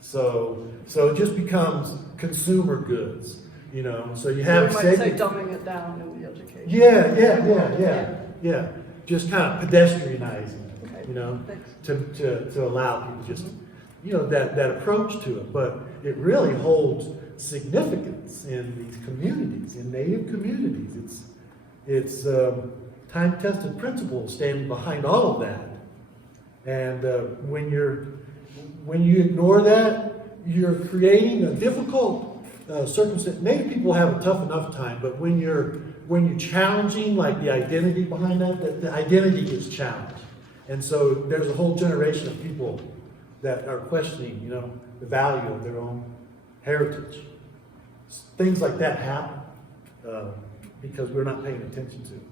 So it just becomes consumer goods, you know. So you have might say dumbing it down in the education. Yeah. Just kind of pedestrianizing it, Okay. you know, Thanks. to allow people just, you know, that approach to it. But it really holds significance in these communities, in native communities. It's time-tested principles standing behind all of that. And when you ignore that, you're creating a difficult circumstance. Native people have a tough enough time, but when you're challenging like the identity behind that, the identity gets challenged. And so there's a whole generation of people that are questioning, you know, the value of their own heritage. Things like that happen because we're not paying attention to it.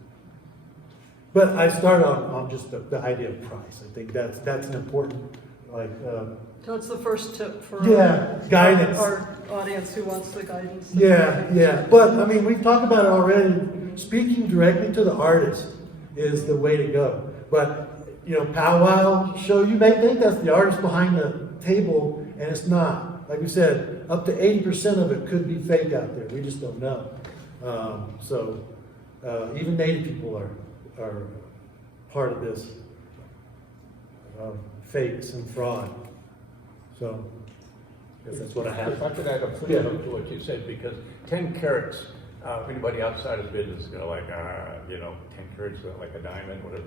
But I start on just the idea of price. I think that's an important, like... That's the first tip for guidance. Our audience who wants the guidance. Yeah. But, I mean, we've talked about it already. Speaking directly to the artist is the way to go. But, you know, powwow show, you may think that's the artist behind the table, and it's not. Like we said, up to 80% of it could be fake out there. We just don't know. Even native people are part of this fakes and fraud. So, I guess that's what I have. If I could add a footnote to what you said, because 10 carats, anybody outside of the business is going to like, you know, 10 carats like a diamond, whatever.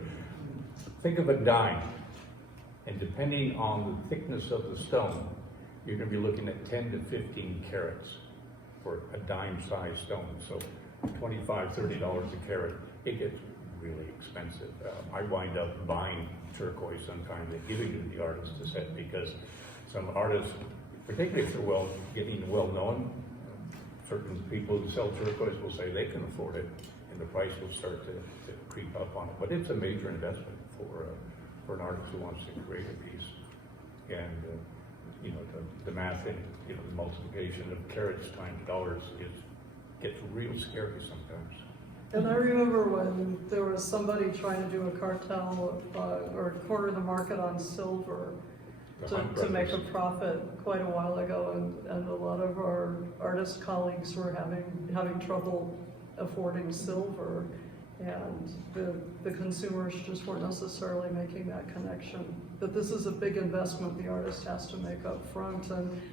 Think of a dime, and depending on the thickness of the stone, you're going to be looking at 10 to 15 carats for a dime-sized stone. So $25, $30 a carat, it gets really expensive. I wind up buying turquoise sometimes and giving it to the artist to set, because some artists, particularly if they're getting well-known, certain people who sell turquoise will say they can afford it, and the price will start to creep up on it. But it's a major investment for an artist who wants to create a piece. And, you know, the math and, you know, the multiplication of carats times dollars gets real scary sometimes. And I remember when there was somebody trying to do a cartel or corner the market on silver to make a profit quite a while ago, and a lot of our artist colleagues were having trouble affording silver, and the consumers just weren't necessarily making that connection. That this is a big investment the artist has to make up front,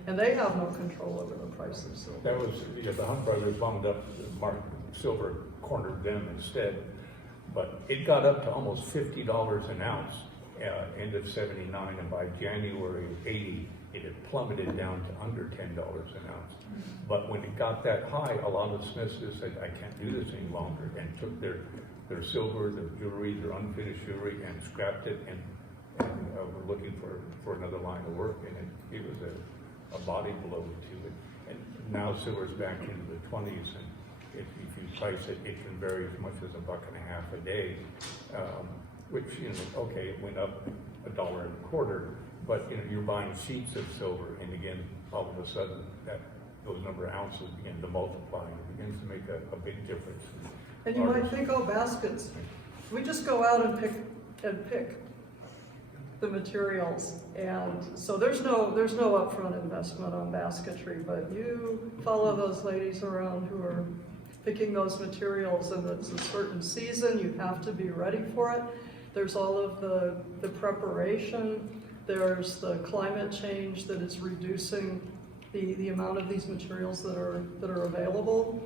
and they have no control over the price of silver. That was, you know, the Hunt brothers wound up, silver cornered them instead, but it got up to almost $50 an ounce, end of '79, and by January of '80, it had plummeted down to under $10 an ounce. But when it got that high, a lot of Smiths just said, I can't do this any longer, and took their silver, their jewelry, their unfinished jewelry, and scrapped it, and were looking for another line of work, and it was a body blow to it. And now silver's back into the 20s, and if you price it, it can vary as much as $1.50 a day, which, you know, okay, it went up $1.25, but, you know, you're buying sheets of silver, and again, all of a sudden, those number of ounces begin to multiply, and it begins to make a big difference. And you might think, oh, baskets. We just go out and pick the materials, and so there's no upfront investment on basketry, but you follow those ladies around who are picking those materials, and it's a certain season, you have to be ready for it. There's all of the preparation, there's the climate change that is reducing the amount of these materials that are available.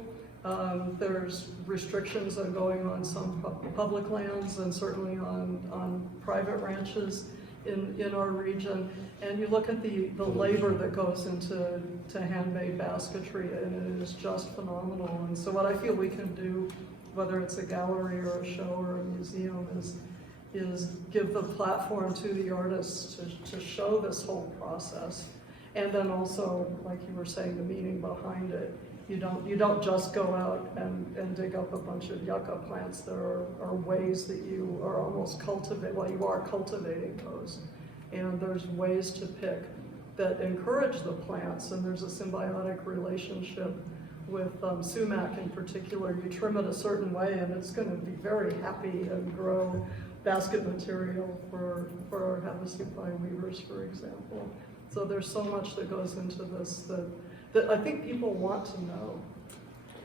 There's restrictions on going on some public lands and certainly on private ranches in our region. And you look at the labor that goes into handmade basketry, and it is just phenomenal. And so what I feel we can do, whether it's a gallery or a show or a museum, is give the platform to the artists to show this whole process. And then also, like you were saying, the meaning behind it. You don't just go out and dig up a bunch of yucca plants. There are ways that you are almost you are cultivating those. And there's ways to pick that encourage the plants, and there's a symbiotic relationship with sumac in particular. You trim it a certain way, and it's going to be very happy and grow basket material for our Havasupai weavers, for example. So there's so much that goes into this that I think people want to know.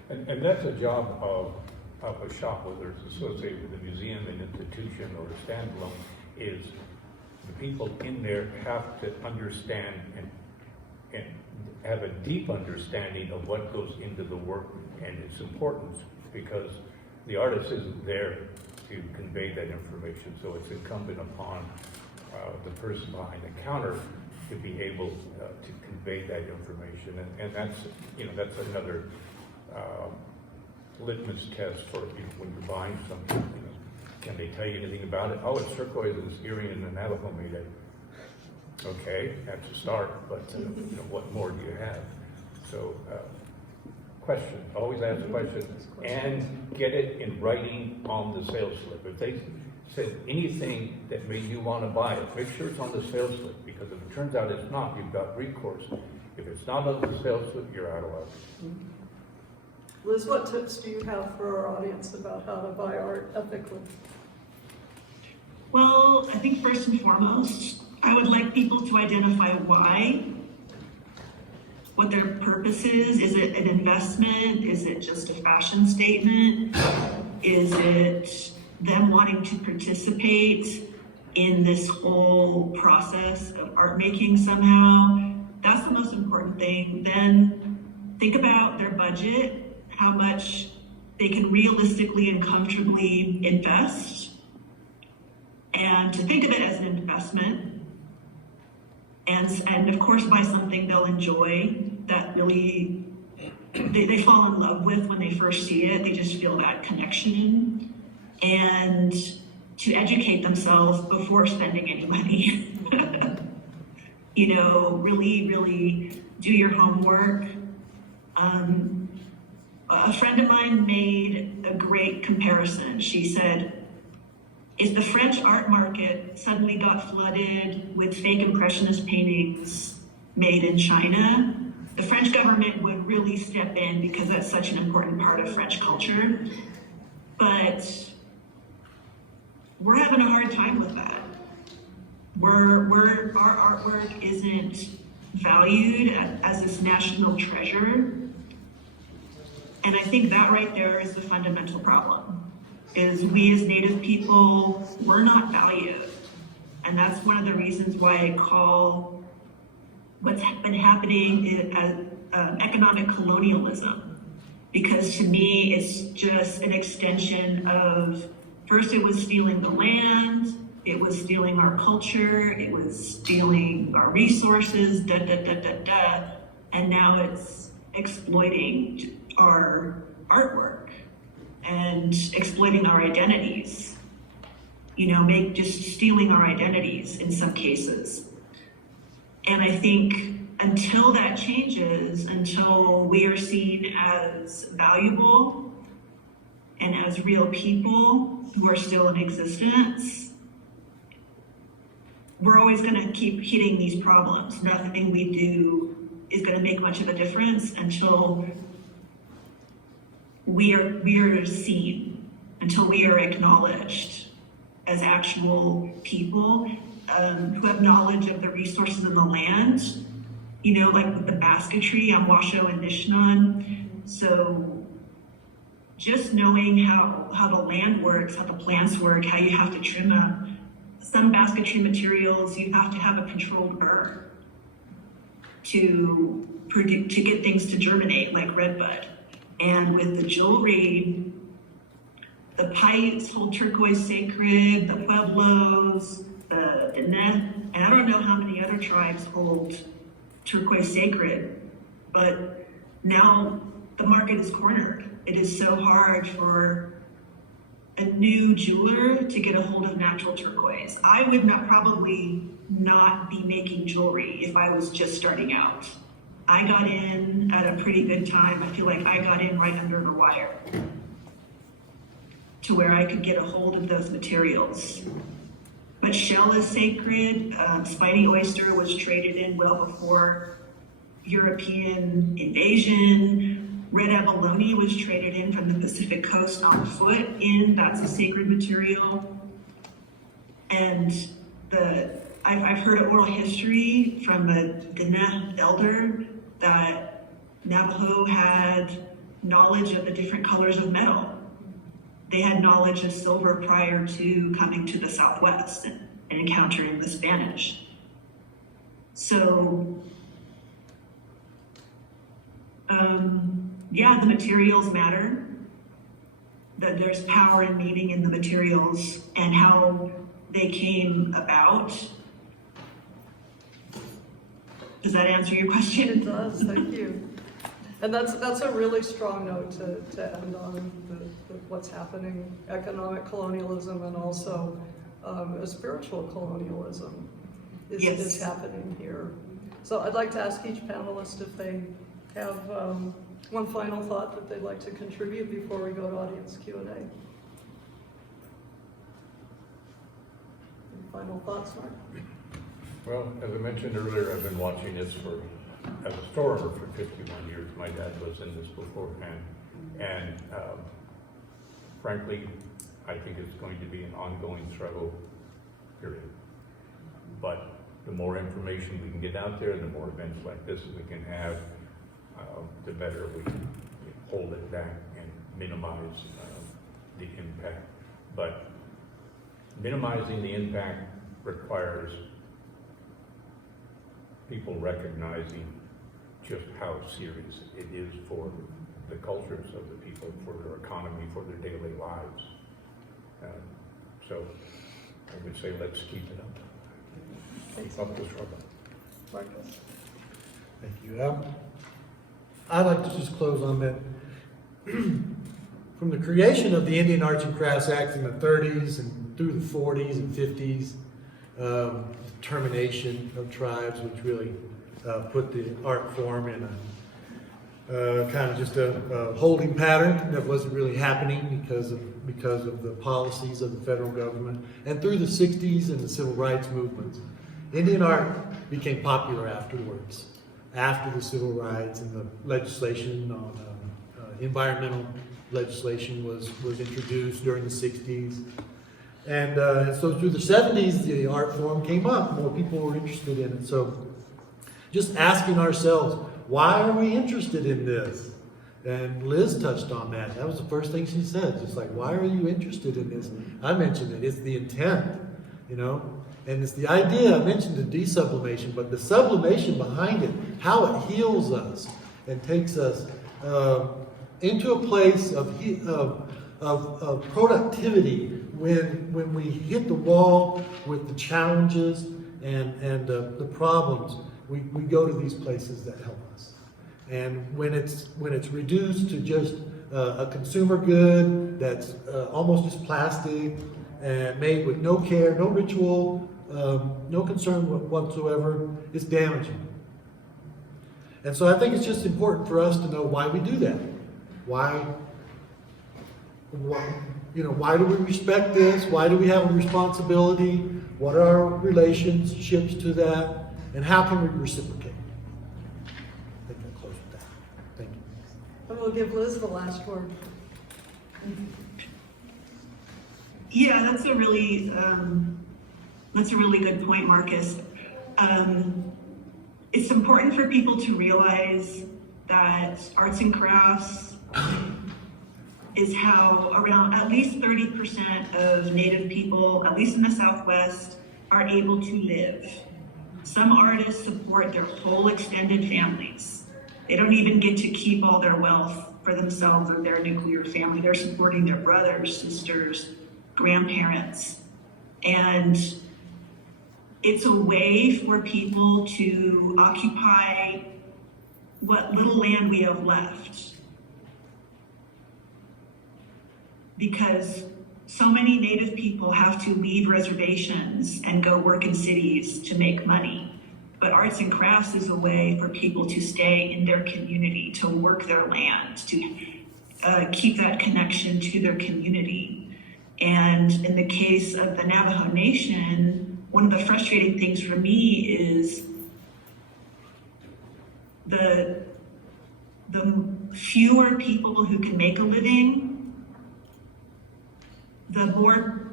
And that's a job of a shop, whether it's associated with a museum, an institution, or a standalone, is the people in there have to understand and have a deep understanding of what goes into the work and its importance, because the artist isn't there to convey that information. So it's incumbent upon the person behind the counter to be able to convey that information, and that's, you know, that's another litmus test for, you know, when you're buying something. You know, can they tell you anything about it? Oh, it's turquoise and it's earring and the Navajo made it. Okay, that's a start, but you know, what more do you have? So, question. Always ask a question, and get it in writing on the sales slip. If they said anything that made you want to buy it, make sure it's on the sales slip, because if it turns out it's not, you've got recourse. If it's not on the sales slip, you're out of luck. Liz, what tips do you have for our audience about how to buy art ethically? Well, I think first and foremost, I would like people to identify why, what their purpose is. Is it an investment? Is it just a fashion statement? Is it them wanting to participate in this whole process of art making somehow? That's the most important thing. Then think about their budget, how much they can realistically and comfortably invest, and to think of it as an investment. And of course, buy something they'll enjoy, that really they fall in love with when they first see it. They just feel that connection. And to educate themselves before spending any money. You know, really, really do your homework. A friend of mine made a great comparison. She said, if the French art market suddenly got flooded with fake impressionist paintings made in China, the French government would really step in because that's such an important part of French culture. But we're having a hard time with that. Our artwork isn't valued as this national treasure. And I think that right there is the fundamental problem, is we as Native people, we're not valued. And that's one of the reasons why I call what's been happening as economic colonialism. Because to me, it's just an extension of, first it was stealing the land, it was stealing our culture, it was stealing our resources, and now it's exploiting our artwork and exploiting our identities. Just stealing our identities in some cases. And I think until that changes, until we are seen as valuable and as real people who are still in existence, we're always going to keep hitting these problems. Nothing we do is going to make much of a difference until we are seen, until we are acknowledged as actual people who have knowledge of the resources in the land. Like with the basketry, I'm Washoe and Anishinaabe. So just knowing how the land works, how the plants work, how you have to trim them. Some basketry materials, you have to have a controlled burn to get things to germinate, like redbud. And with the jewelry, the pipes hold turquoise sacred, the Pueblos, the Diné, and I don't know how many other tribes hold turquoise sacred, but now the market is cornered. It is so hard for a new jeweler to get a hold of natural turquoise. I would probably not be making jewelry if I was just starting out. I got in at a pretty good time. I feel like I got in right under the wire to where I could get a hold of those materials. But shell is sacred. Spiny oyster was traded in well before European invasion. Red abalone was traded in from the Pacific coast on foot in. That's a sacred material. And I've heard oral history from a Diné elder that Navajo had knowledge of the different colors of metal. They had knowledge of silver prior to coming to the Southwest and encountering the Spanish. So, the materials matter. That there's power in meaning in the materials and how they came about. Does that answer your question? It does, thank you. And that's a really strong note to end on, what's happening, economic colonialism and also a spiritual colonialism is happening here. So I'd like to ask each panelist if they have one final thought that they'd like to contribute before we go to audience Q&A. Any final thoughts, Mark? Well, as I mentioned earlier, I've been watching this as a historian for 51 years. My dad was in this beforehand. And frankly, I think it's going to be an ongoing struggle, period. But the more information we can get out there, the more events like this we can have, the better we can hold it back and minimize the impact. But minimizing the impact requires people recognizing just how serious it is for the cultures of the people, for their economy, for their daily lives. So I would say let's keep it up. Keep up the struggle. Marcus? Thank you. I'd like to just close on that. From the creation of the Indian Arts and Crafts Act in the 30s and through the 40s and 50s, termination of tribes, which really put the art form in kind of just a holding pattern that wasn't really happening because of the policies of the federal government. And through the 60s and the civil rights movements, Indian art became popular afterwards, after the civil rights and the legislation on environmental legislation was introduced during the 60s. And so through the 70s, the art form came up. More people were interested in it. So just asking ourselves, why are we interested in this? And Liz touched on that. That was the first thing she said. Just like, why are you interested in this? I mentioned it. It's the intent, you know? And it's the idea. I mentioned the desublimation, but the sublimation behind it, how it heals us and takes us into a place of productivity when we hit the wall with the challenges and the problems. We go to these places that help us. And when it's reduced to just a consumer good that's almost just plastic and made with no care, no ritual, no concern whatsoever, it's damaging. And so I think it's just important for us to know why we do that. Why do we respect this? Why do we have a responsibility? What are our relationships to that? And how can we reciprocate? I think I'll close with that. Thank you. And we'll give Liz the last word. Yeah, that's a really good point, Marcus. It's important for people to realize that arts and crafts is how around at least 30% of Native people, at least in the Southwest, are able to live. Some artists support their whole extended families. They don't even get to keep all their wealth for themselves or their nuclear family. They're supporting their brothers, sisters, grandparents. And it's a way for people to occupy what little land we have left. Because so many Native people have to leave reservations and go work in cities to make money. But arts and crafts is a way for people to stay in their community, to work their land, to keep that connection to their community. And in the case of the Navajo Nation, one of the frustrating things for me is the fewer people who can make a living, the more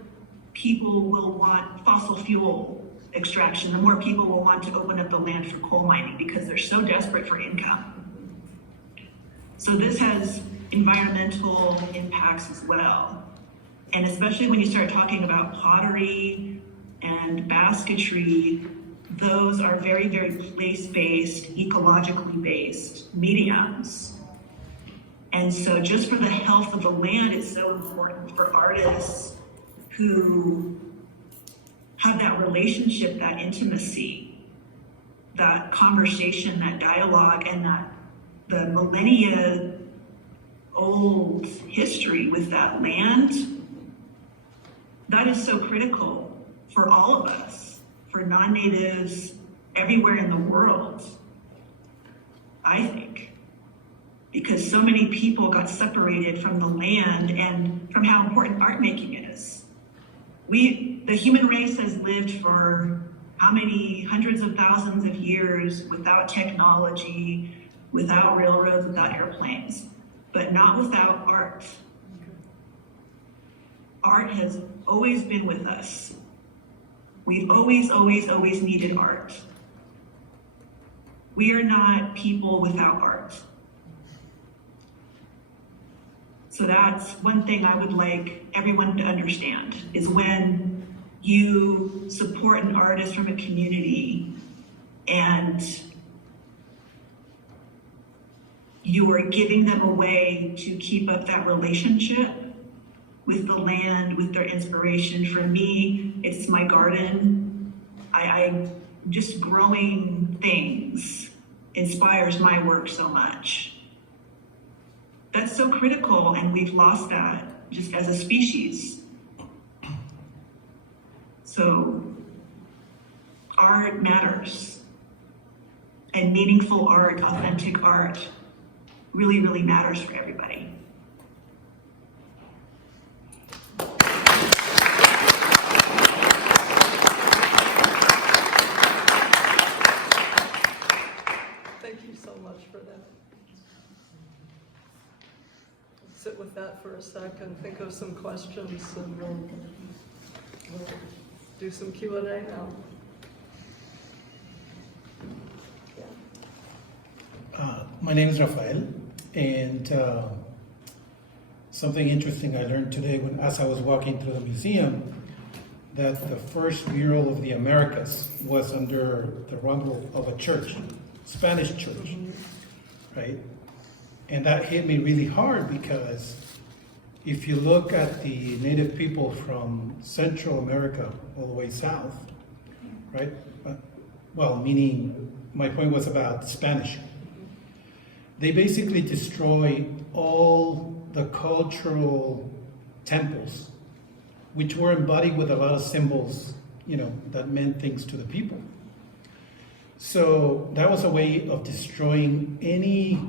people will want fossil fuel extraction, the more people will want to open up the land for coal mining because they're so desperate for income. So this has environmental impacts as well. And especially when you start talking about pottery and basketry, those are very, very place-based, ecologically based mediums. And so just for the health of the land, it's so important for artists who have that relationship, that intimacy, that conversation, that dialogue, and that the millennia old history with that land. That is so critical for all of us, for non-natives everywhere in the world, I think. Because so many people got separated from the land and from how important art making is. The human race has lived for how many hundreds of thousands of years without technology, without railroads, without airplanes, but not without art. Art has always been with us. We've always, always, always needed art. We are not people without art. So that's one thing I would like everyone to understand, is when you support an artist from a community and you are giving them a way to keep up that relationship with the land, with their inspiration. For me, it's my garden. I just growing things inspires my work so much. That's so critical, and we've lost that just as a species. So art matters, and meaningful art, authentic art, really, really matters for everybody. Thank you so much for that. Sit with that for a second, think of some questions, and we'll do some Q&A now. My name is Rafael, and something interesting I learned today as I was walking through the museum, that the first Bureau of the Americas was under the run of a church, Spanish church, right? And that hit me really hard because if you look at the native people from Central America all the way south, right? Well, meaning my point was about Spanish. They basically destroy all the cultural temples, which were embodied with a lot of symbols, that meant things to the people. So that was a way of destroying any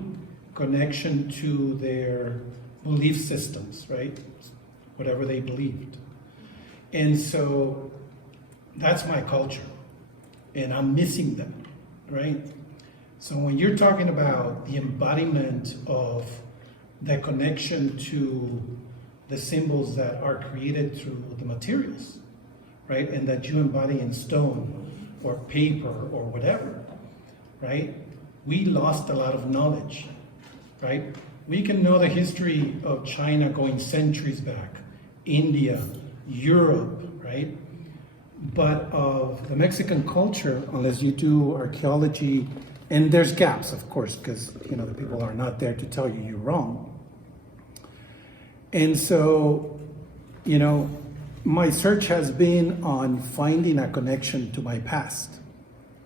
connection to their belief systems, right? Whatever they believed. And so that's my culture, and I'm missing them, right? So when you're talking about the embodiment of the connection to the symbols that are created through the materials, right? And that you embody in stone or paper or whatever, right? We lost a lot of knowledge, right? We can know the history of China going centuries back, India, Europe, right? But of the Mexican culture, unless you do archaeology, and there's gaps, of course, because the people are not there to tell you you're wrong. And so, my search has been on finding a connection to my past,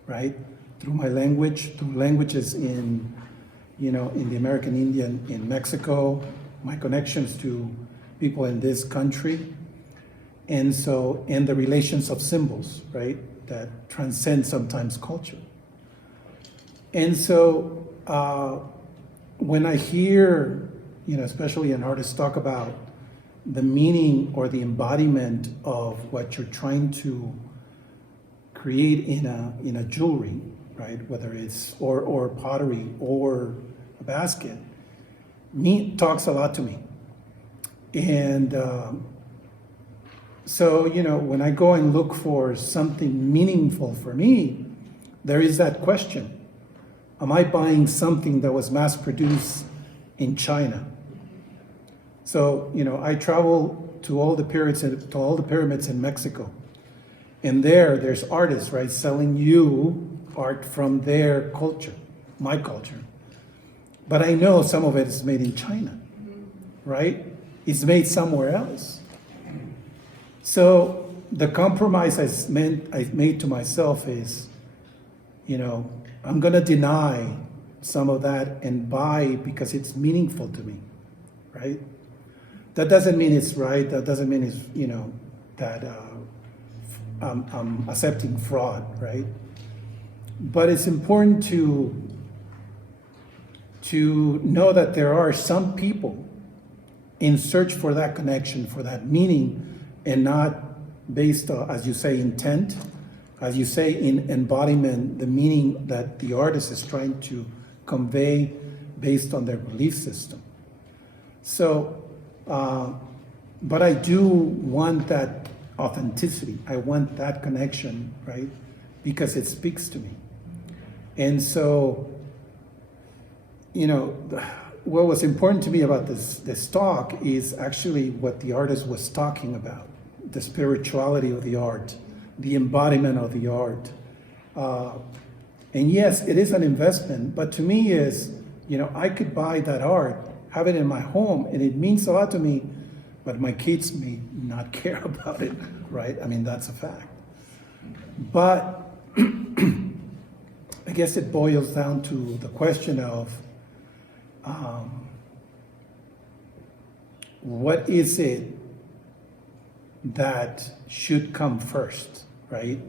right? Through my language, through languages in the American Indian in Mexico, my connections to people in this country, and the relations of symbols, right? That transcend sometimes culture. And so when I hear, especially an artist talk about the meaning or the embodiment of what you're trying to create in a jewelry, right? Whether it's or pottery or a basket, talks a lot to me. And so when I go and look for something meaningful for me, there is that question. Am I buying something that was mass produced in China? So, I travel to all the pyramids in Mexico. And there's artists, right, selling you art from their culture, my culture. But I know some of it is made in China, right? It's made somewhere else. So the compromise I made to myself is, I'm going to deny some of that and buy because it's meaningful to me, right? That doesn't mean it's right. That doesn't mean it's, that I'm accepting fraud, right? But it's important to know that there are some people in search for that connection, for that meaning, and not based on, as you say, intent, as you say, in embodiment, the meaning that the artist is trying to convey based on their belief system. So, but I do want that authenticity. I want that connection, right? Because it speaks to me. And so, what was important to me about this talk is actually what the artist was talking about, the spirituality of the art, the embodiment of the art. And yes, it is an investment, but to me is, I could buy that art, have it in my home, and it means a lot to me, but my kids may not care about it, right? I mean, that's a fact. But I guess it boils down to the question of what is it that should come first, right?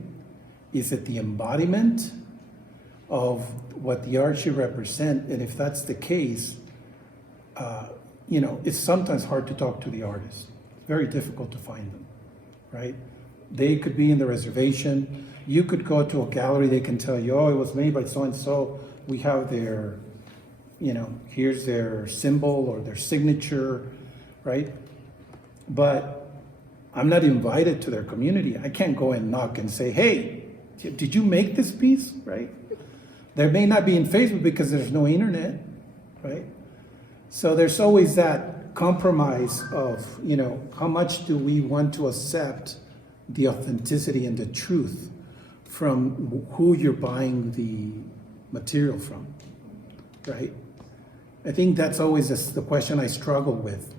Is it the embodiment of what the art should represent? And if that's the case, it's sometimes hard to talk to the artists. Very difficult to find them, right? They could be in the reservation. You could go to a gallery, they can tell you, oh, it was made by so-and-so. We have their, here's their symbol or their signature, right? But I'm not invited to their community. I can't go and knock and say, hey, did you make this piece, right? There may not be in Facebook because there's no internet, right? So there's always that compromise of, how much do we want to accept the authenticity and the truth from who you're buying the material from, right? I think that's always the question I struggle with.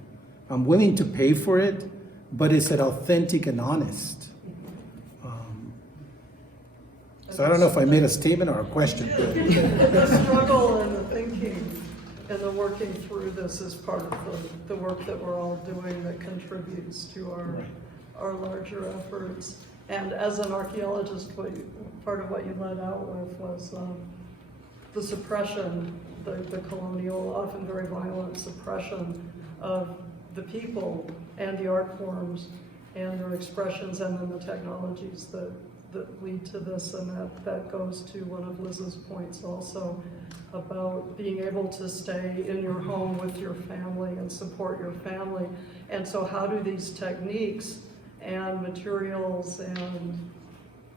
I'm willing to pay for it, but is it authentic and honest? So I don't know if I made a statement or a question. The struggle and the thinking and the working through this is part of the work that we're all doing that contributes to our larger efforts. And as an archaeologist, part of what you led out with was the suppression, the colonial, often very violent suppression of the people and the art forms and their expressions, and then the technologies that lead to this. And that goes to one of Liz's points also about being able to stay in your home with your family and support your family. And so how do these techniques and materials and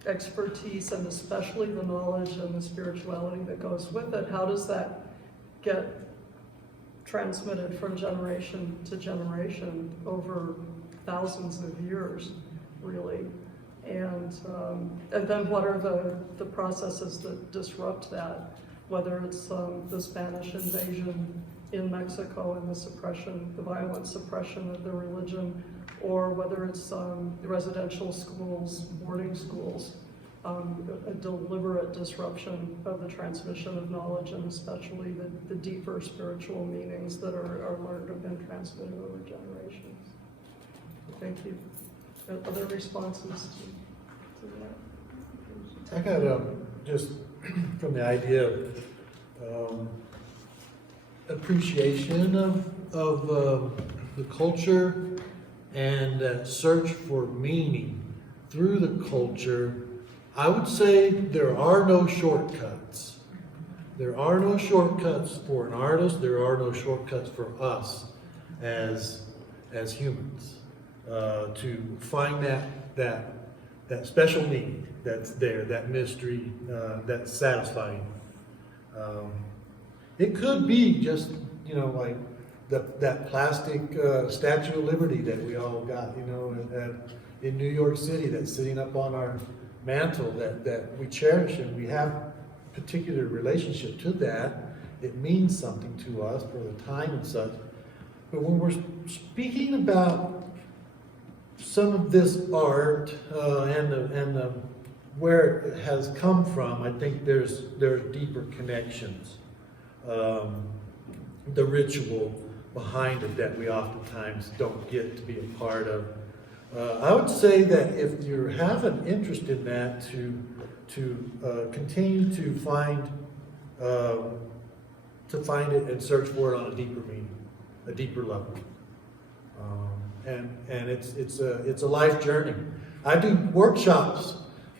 expertise, and especially the knowledge and the spirituality that goes with it, how does that get transmitted from generation to generation over thousands of years, really? And then what are the processes that disrupt that, whether it's the Spanish invasion in Mexico and the violent suppression of the religion, or whether it's residential schools, boarding schools, a deliberate disruption of the transmission of knowledge, and especially the deeper spiritual meanings that are learned and transmitted over generations. Thank you. Other responses to that? I got just from the idea of appreciation of the culture and that search for meaning through the culture. I would say there are no shortcuts. There are no shortcuts for an artist. There are no shortcuts for us as humans to find that special need that's there, that mystery that's satisfying. It could be just like that plastic Statue of Liberty that we all got, in New York City, that's sitting up on our mantle that we cherish, and we have a particular relationship to that. It means something to us for the time and such. But when we're speaking about some of this art and where it has come from, I think there's deeper connections. The ritual behind it that we oftentimes don't get to be a part of. I would say that if you have an interest in that, to continue to find it and search for it on a deeper meaning, a deeper level. And it's a life journey. I do workshops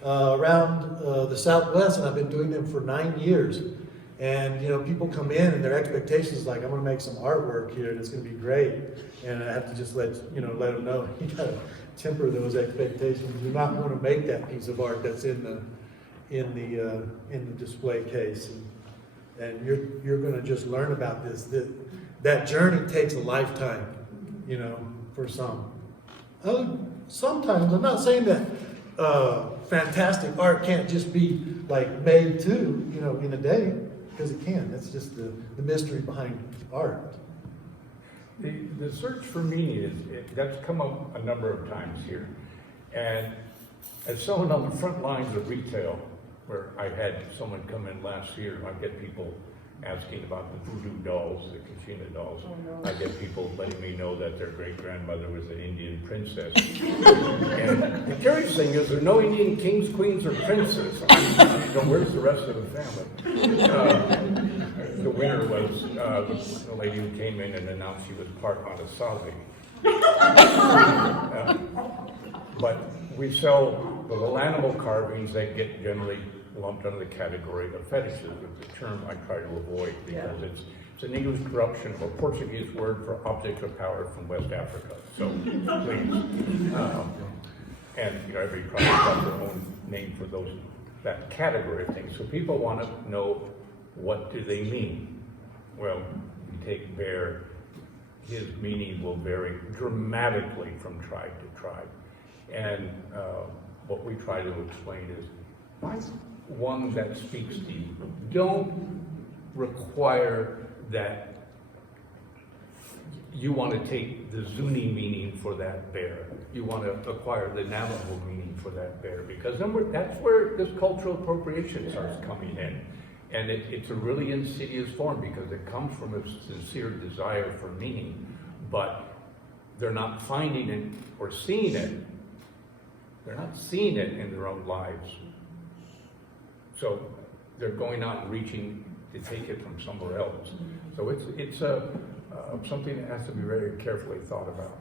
around the Southwest, and I've been doing them for 9 years. And people come in and their expectations is like, I'm going to make some artwork here and it's going to be great. And I have to just let them know, you got to temper those expectations. You're not going to make that piece of art that's in the display case, and you're going to just learn about this. That journey takes a lifetime, for some. Sometimes I'm not saying that fantastic art can't just be like made too, in a day. Because it can. That's just the mystery behind art. The search for meaning that's come up a number of times here. And as someone on the front lines of retail, where I had someone come in last year, I get people asking about the voodoo dolls, the Kachina dolls. Oh, no. I get people letting me know that their great-grandmother was an Indian princess. And the curious thing is, there are no Indian kings, queens, or princes. Where's the rest of the family? The winner was the lady who came in and announced she was part Anasazi. But we sell the little animal carvings that get generally lumped under the category of fetishes, which is a term I try to avoid because it's an English corruption of a Portuguese word for object of power from West Africa. So please, and every tribe has their own name for that category of things. So people want to know, what do they mean? Well, you take bear, his meaning will vary dramatically from tribe to tribe. And what we try to explain is, find one that speaks to you. Don't require that you want to take the Zuni meaning for that bear. You want to acquire the Navajo meaning for that bear, because then that's where this cultural appropriation starts coming in. And it's a really insidious form because it comes from a sincere desire for meaning, but they're not finding it or seeing it. They're not seeing it in their own lives. So they're going out and reaching to take it from somewhere else. So it's something that has to be very carefully thought about.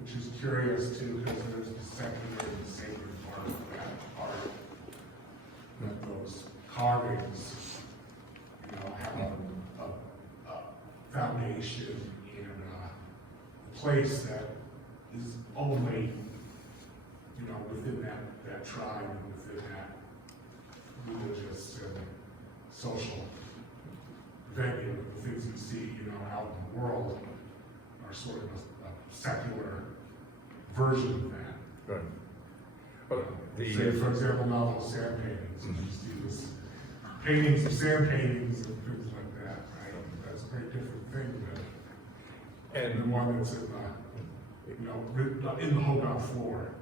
Which is curious too, because there's the secondary and sacred part of that art. That those carvings, have a foundation in a place that is only, within that tribe and within that religious and social venue. The things you see, out in the world are sort of a secular version of that. Right. Say, for example, novel sand paintings. You see this paintings of sand paintings and things like that, right? That's a very different thing than the one that's in the Hogan floor.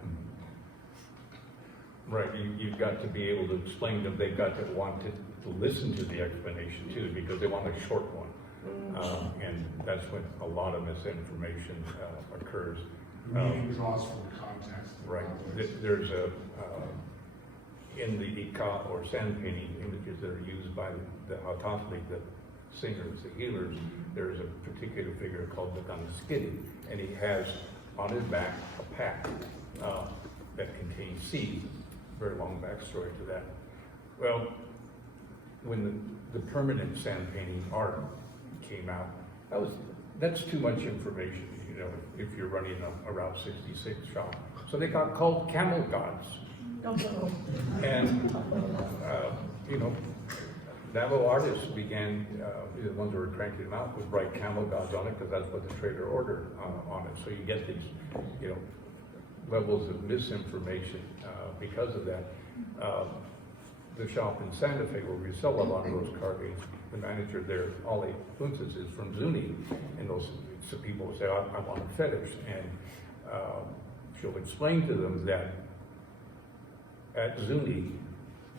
Right, you've got to be able to explain them. They've got to want to listen to the explanation too, because they want a short one. And that's when a lot of misinformation occurs. The meaning draws from the context. Right. There's in the Ika or sand painting images that are used by the Hautantli, the singers, the healers, there's a particular figure called the Ganskidi, and he has on his back a pack that contains seeds. Very long backstory to that. Well, when the permanent sand painting art came out, that's too much information, if you're running a Route 66 shop. So they got called camel gods. And, Navajo artists began, the ones who were cranking them out, would write camel gods on it because that's what the trader ordered on it. So you get these, levels of misinformation because of that. The shop in Santa Fe where we sell a lot of those carvings, the manager there, Ollie Kuntzes, is from Zuni, and so people will say, I want a fetish, and she'll explain to them that at Zuni,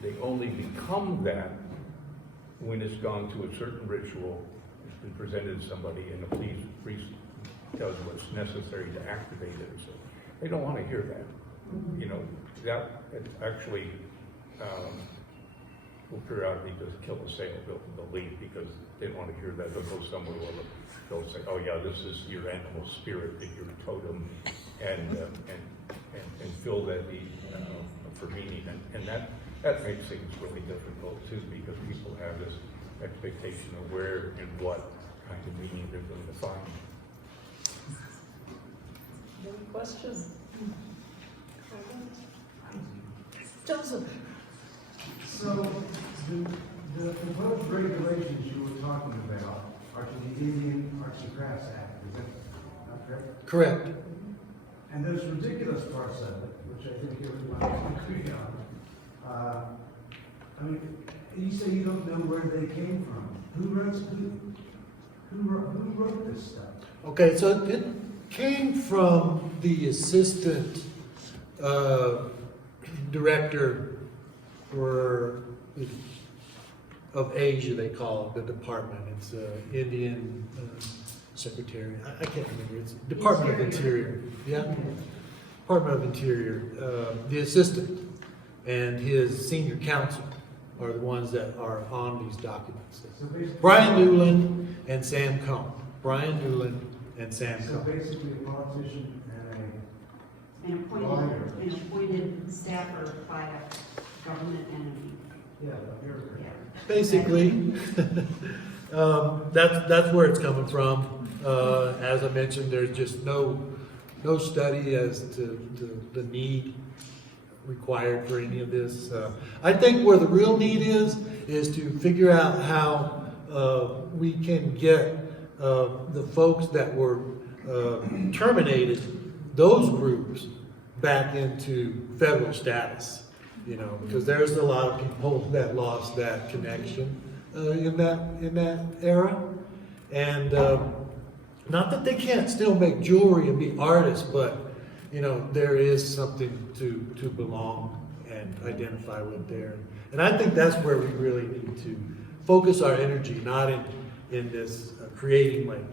they only become that when it's gone to a certain ritual, it's been presented to somebody, and the priest does what's necessary to activate it. So they don't want to hear that. That actually will periodically just kill the sale. They'll leave because they don't want to hear that. They'll go somewhere where they'll say, oh yeah, this is your animal spirit, your totem, and feel that need for meaning. And that makes things really difficult too, because people have this expectation of where and what kind of meaning they're going to find. Any questions? Joseph. So the proposed regulations you were talking about are to the Indian Arts and Crafts Act, is that not correct? Correct. And there's ridiculous parts of it, which I think everyone can agree on. You say you don't know where they came from. Who wrote this stuff? Okay, so it came from the assistant director of Asia, they call it, the department. It's Indian Secretary. I can't remember. It's Department of Interior. Yeah, Department of Interior. The assistant and his senior counsel are the ones that are on these documents. So basically. Brian Newland and Sam Cohn. Brian Newland and Sam So Cohn. basically a politician and An appointed staffer by a government entity. a, yeah, a bureaucrat. Yeah. Basically, that's where it's coming from. As I mentioned, there's just no study as to the need required for any of this. I think where the real need is to figure out how we can get the folks that were terminated, those groups, back into federal status. You know, because there's a lot of people that lost that connection in that era, and not that they can't still make jewelry and be artists, but you know, there is something to belong and identify with there. And I think that's where we really need to focus our energy, not in this creating like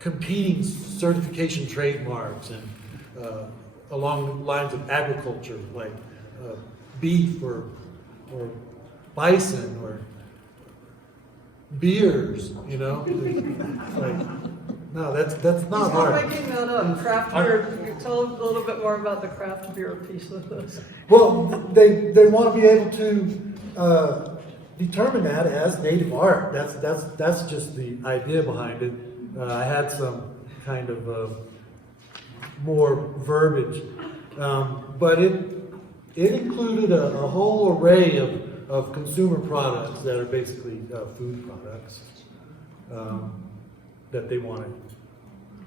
competing certification trademarks and along the lines of agriculture, like beef or bison or beers, you know? Like, no, that's He's not not hard. making that up. Craft beer, tell a little bit more about the craft beer piece of this. Well, they want to be able to determine that as native art. That's just the idea behind it. I had some kind of more verbiage, but it included a whole array of consumer products that are basically food products that they wanted.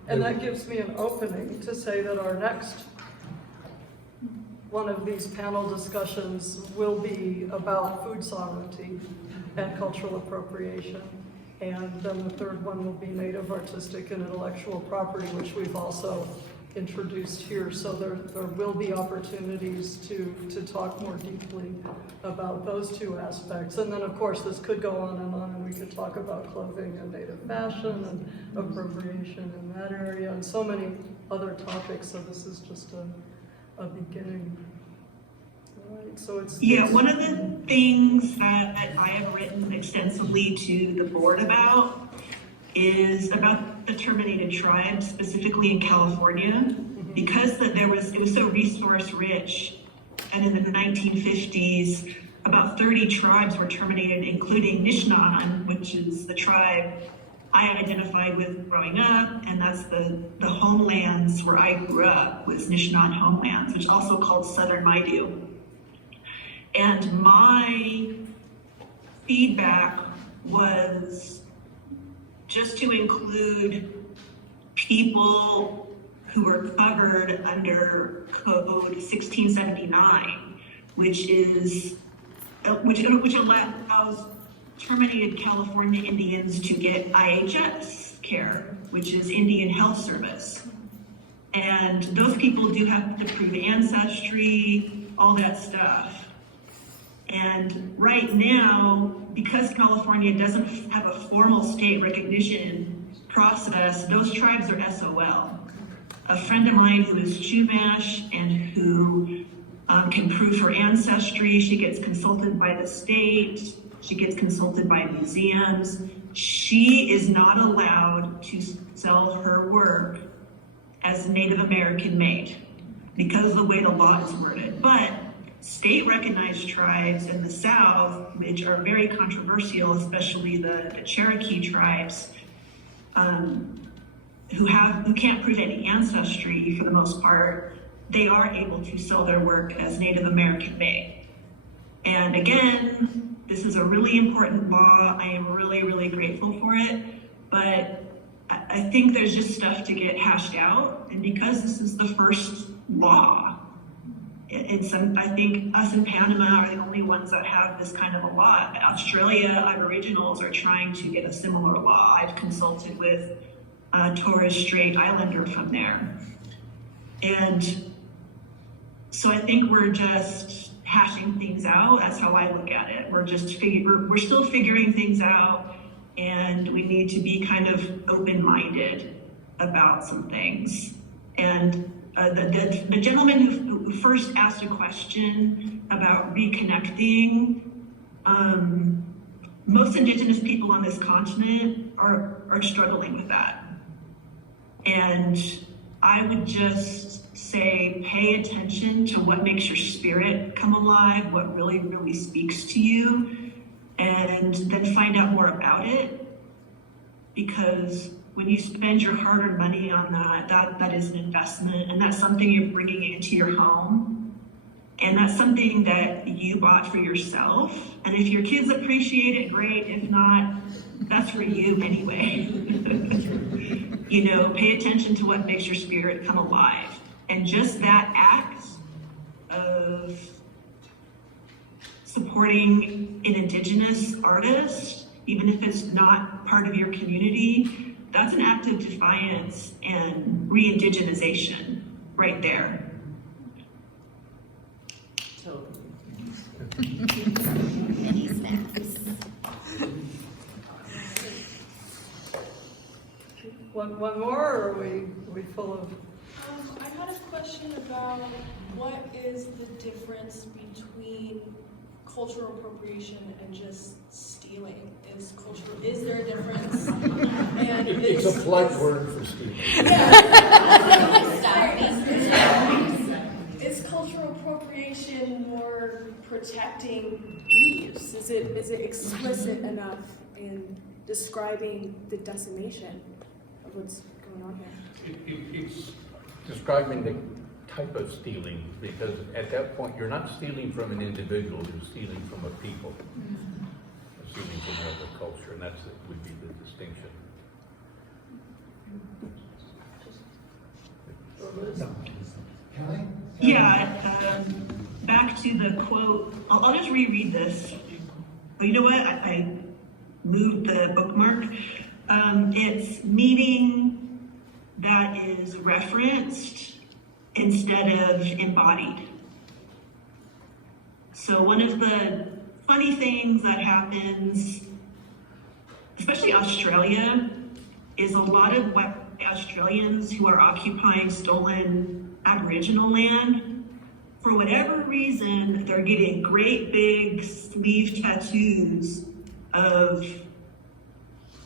And that gives me an opening to say that our next one of these panel discussions will be about food sovereignty and cultural appropriation. And then the third one will be native artistic and intellectual property, which we've also introduced here. So there will be opportunities to talk more deeply about those two aspects. And then of course this could go on, and we could talk about clothing and native fashion and appropriation in that area and so many other topics. So this is just a beginning. All right, so it's One of the things that I have written extensively to the board about is about the terminated tribes, specifically in California, because it was so resource rich, and in the 1950s, about 30 tribes were terminated, including Nishnan, which is the tribe I identified with growing up, and that's the homelands where I grew up, was Nishnan homelands, which is also called Southern Maidu. And my feedback was just to include people who were covered under Code 1679, which allows terminated California Indians to get IHS care, which is Indian Health Service. And those people do have to prove ancestry, all that stuff. And right now, because California doesn't have a formal state recognition process, those tribes are SOL. A friend of mine who is Chumash and who can prove her ancestry, she gets consulted by the state, she gets consulted by museums. She is not allowed to sell her work as Native American made because of the way the law is worded. But state recognized tribes in the South, which are very controversial, especially the Cherokee tribes, who can't prove any ancestry for the most part, they are able to sell their work as Native American made. And again, this is a really important law. I am really, really grateful for it, but I think there's just stuff to get hashed out. And because this is the first law, I think us in Panama are the only ones that have this kind of a law. Australia Aboriginals are trying to get a similar law. I've consulted with a Torres Strait Islander from there. And so I think we're just hashing things out. That's how I look at it. We're still figuring things out, and we need to be kind of open-minded about some things. And the gentleman who first asked a question about reconnecting, Most Indigenous people on this continent are struggling with that. And I would just say, pay attention to what makes your spirit come alive, what really, really speaks to you, and then find out more about it. Because when you spend your hard-earned money on that is an investment, and that's something you're bringing into your home. And that's something that you bought for yourself. And if your kids appreciate it, great. If not, that's for you anyway. You know, pay attention to what makes your spirit come alive. And just that act of supporting an Indigenous artist, even if it's not part of your community, that's an act of defiance and re-indigenization right there. Mini snacks. One more, or are we full of? I had a question about what is the difference between cultural appropriation and just stealing? Is there a difference? And It's a polite word for stealing. Is cultural appropriation more protecting thieves? Is it explicit enough in describing the decimation of what's going on here? It's describing the type of stealing, because at that point, you're not stealing from an individual, you're stealing from a people. You're stealing from another culture, and that's would be the distinction. Kelley? Yeah, back to the quote, I'll just reread this. Oh, you know what, I moved the bookmark. It's meaning that is referenced instead of embodied. So one of the funny things that happens, especially Australia, is a lot of white Australians who are occupying stolen Aboriginal land, for whatever reason, they're getting great big sleeve tattoos of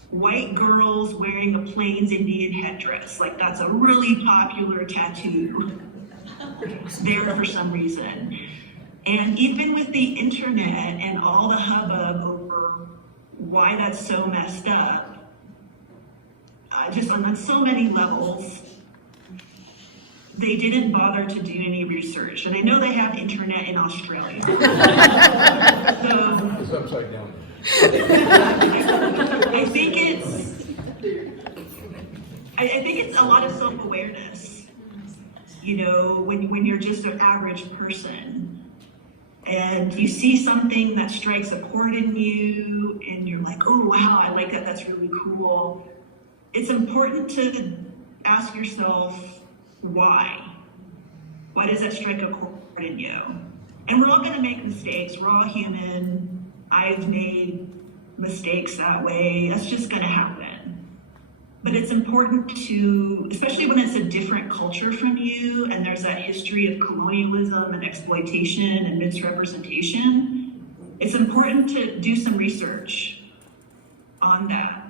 white girls wearing a Plains Indian headdress. Like, that's a really popular tattoo there for some reason. And even with the internet and all the hubbub over why that's so messed up, just on so many levels, they didn't bother to do any research. And I know they have internet in Australia. So, It's upside down. I think it's a lot of self-awareness. You know, when you're just an average person and you see something that strikes a chord in you and you're like, oh wow, I like that, that's really cool. It's important to ask yourself, why? Why does that strike a chord in you? And we're all gonna make mistakes, we're all human. I've made mistakes that way, that's just gonna happen. But it's important to, especially when it's a different culture from you and there's that history of colonialism and exploitation and misrepresentation, it's important to do some research on that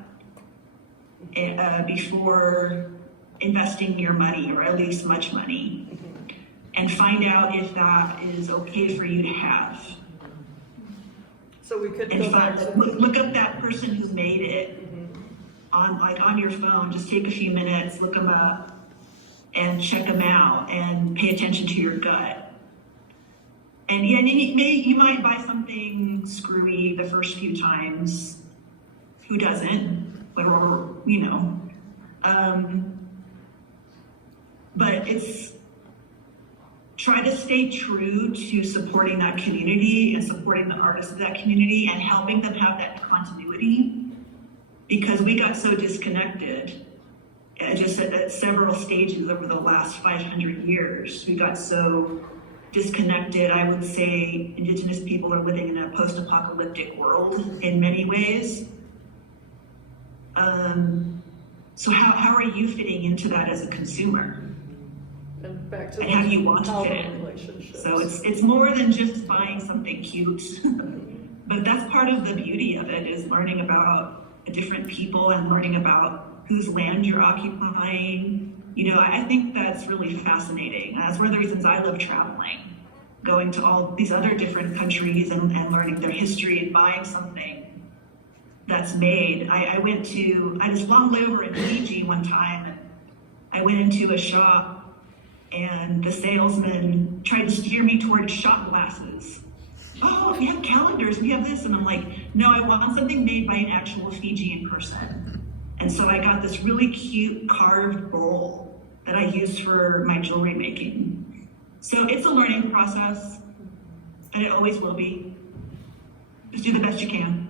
before investing your money, or at least much money, and find out if that is okay for you to have. So we could And go back to look up that person who made it on your phone. Just take a few minutes, look them up, and check them out, and pay attention to your gut. And yeah, you might buy something screwy the first few times. Who doesn't? Or you know. But it's try to stay true to supporting that community and supporting the artists of that community and helping them have that continuity, because we got so disconnected just at several stages over the last 500 years. We got so disconnected. I would say Indigenous people are living in a post-apocalyptic world in many ways. So how are you fitting into that as a consumer? and back to And how do you want to power fit in? relationships. So it's more than just buying something cute, But that's part of the beauty of it, is learning about different people and learning about whose land you're occupying. You know, I think that's really fascinating. That's one of the reasons I love traveling, going to all these other different countries and learning their history and buying something that's made. I just long layover in Fiji one time, and I went into a shop and the salesman tried to steer me toward shot glasses. Oh, we have calendars, we have this. And I'm like, no, I want something made by an actual Fijian person. And so I got this really cute carved bowl that I used for my jewelry making. So it's a learning process, and it always will be. Just do the best you can.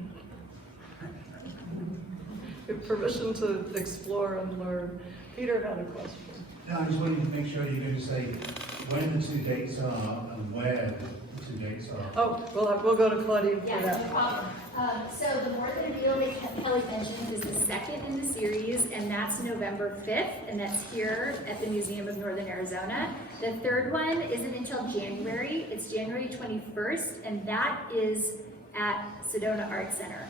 You have permission to explore and learn. Peter had a question. No, I just wanted to make sure you're going to say when the two dates are and where the two dates are. Oh, we'll go to Claudia for Yeah, that. no problem. So the Northern Reel that Kelley mentioned is the second in the series, and that's November 5th, and that's here at the Museum of Northern Arizona. The third one isn't until January. It's January 21st, and that is at Sedona Art Center.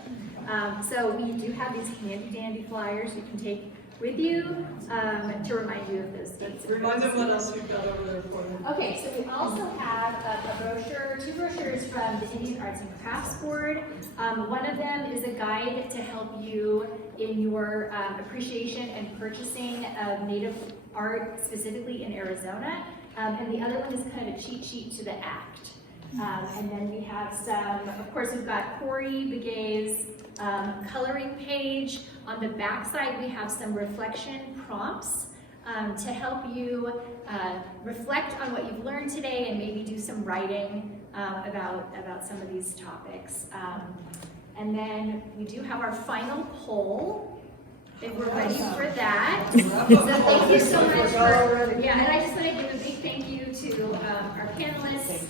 So we do have these handy dandy flyers you can take with you to remind you of those dates. Remind them what else you've got over there for them. Okay, so we also have a brochure, two brochures from the Indian Arts and Crafts Board. One of them is a guide to help you in your appreciation and purchasing of Native art, specifically in Arizona. And the other one is kind of a cheat sheet to the act. And then we have some, of course, we've got Corey Begay's coloring page. On the back side, we have some reflection prompts to help you reflect on what you've learned today and maybe do some writing about some of these topics. And then we do have our final poll, if we're ready for that. So thank you so much for, and I just want to give a big thank you to our panelists.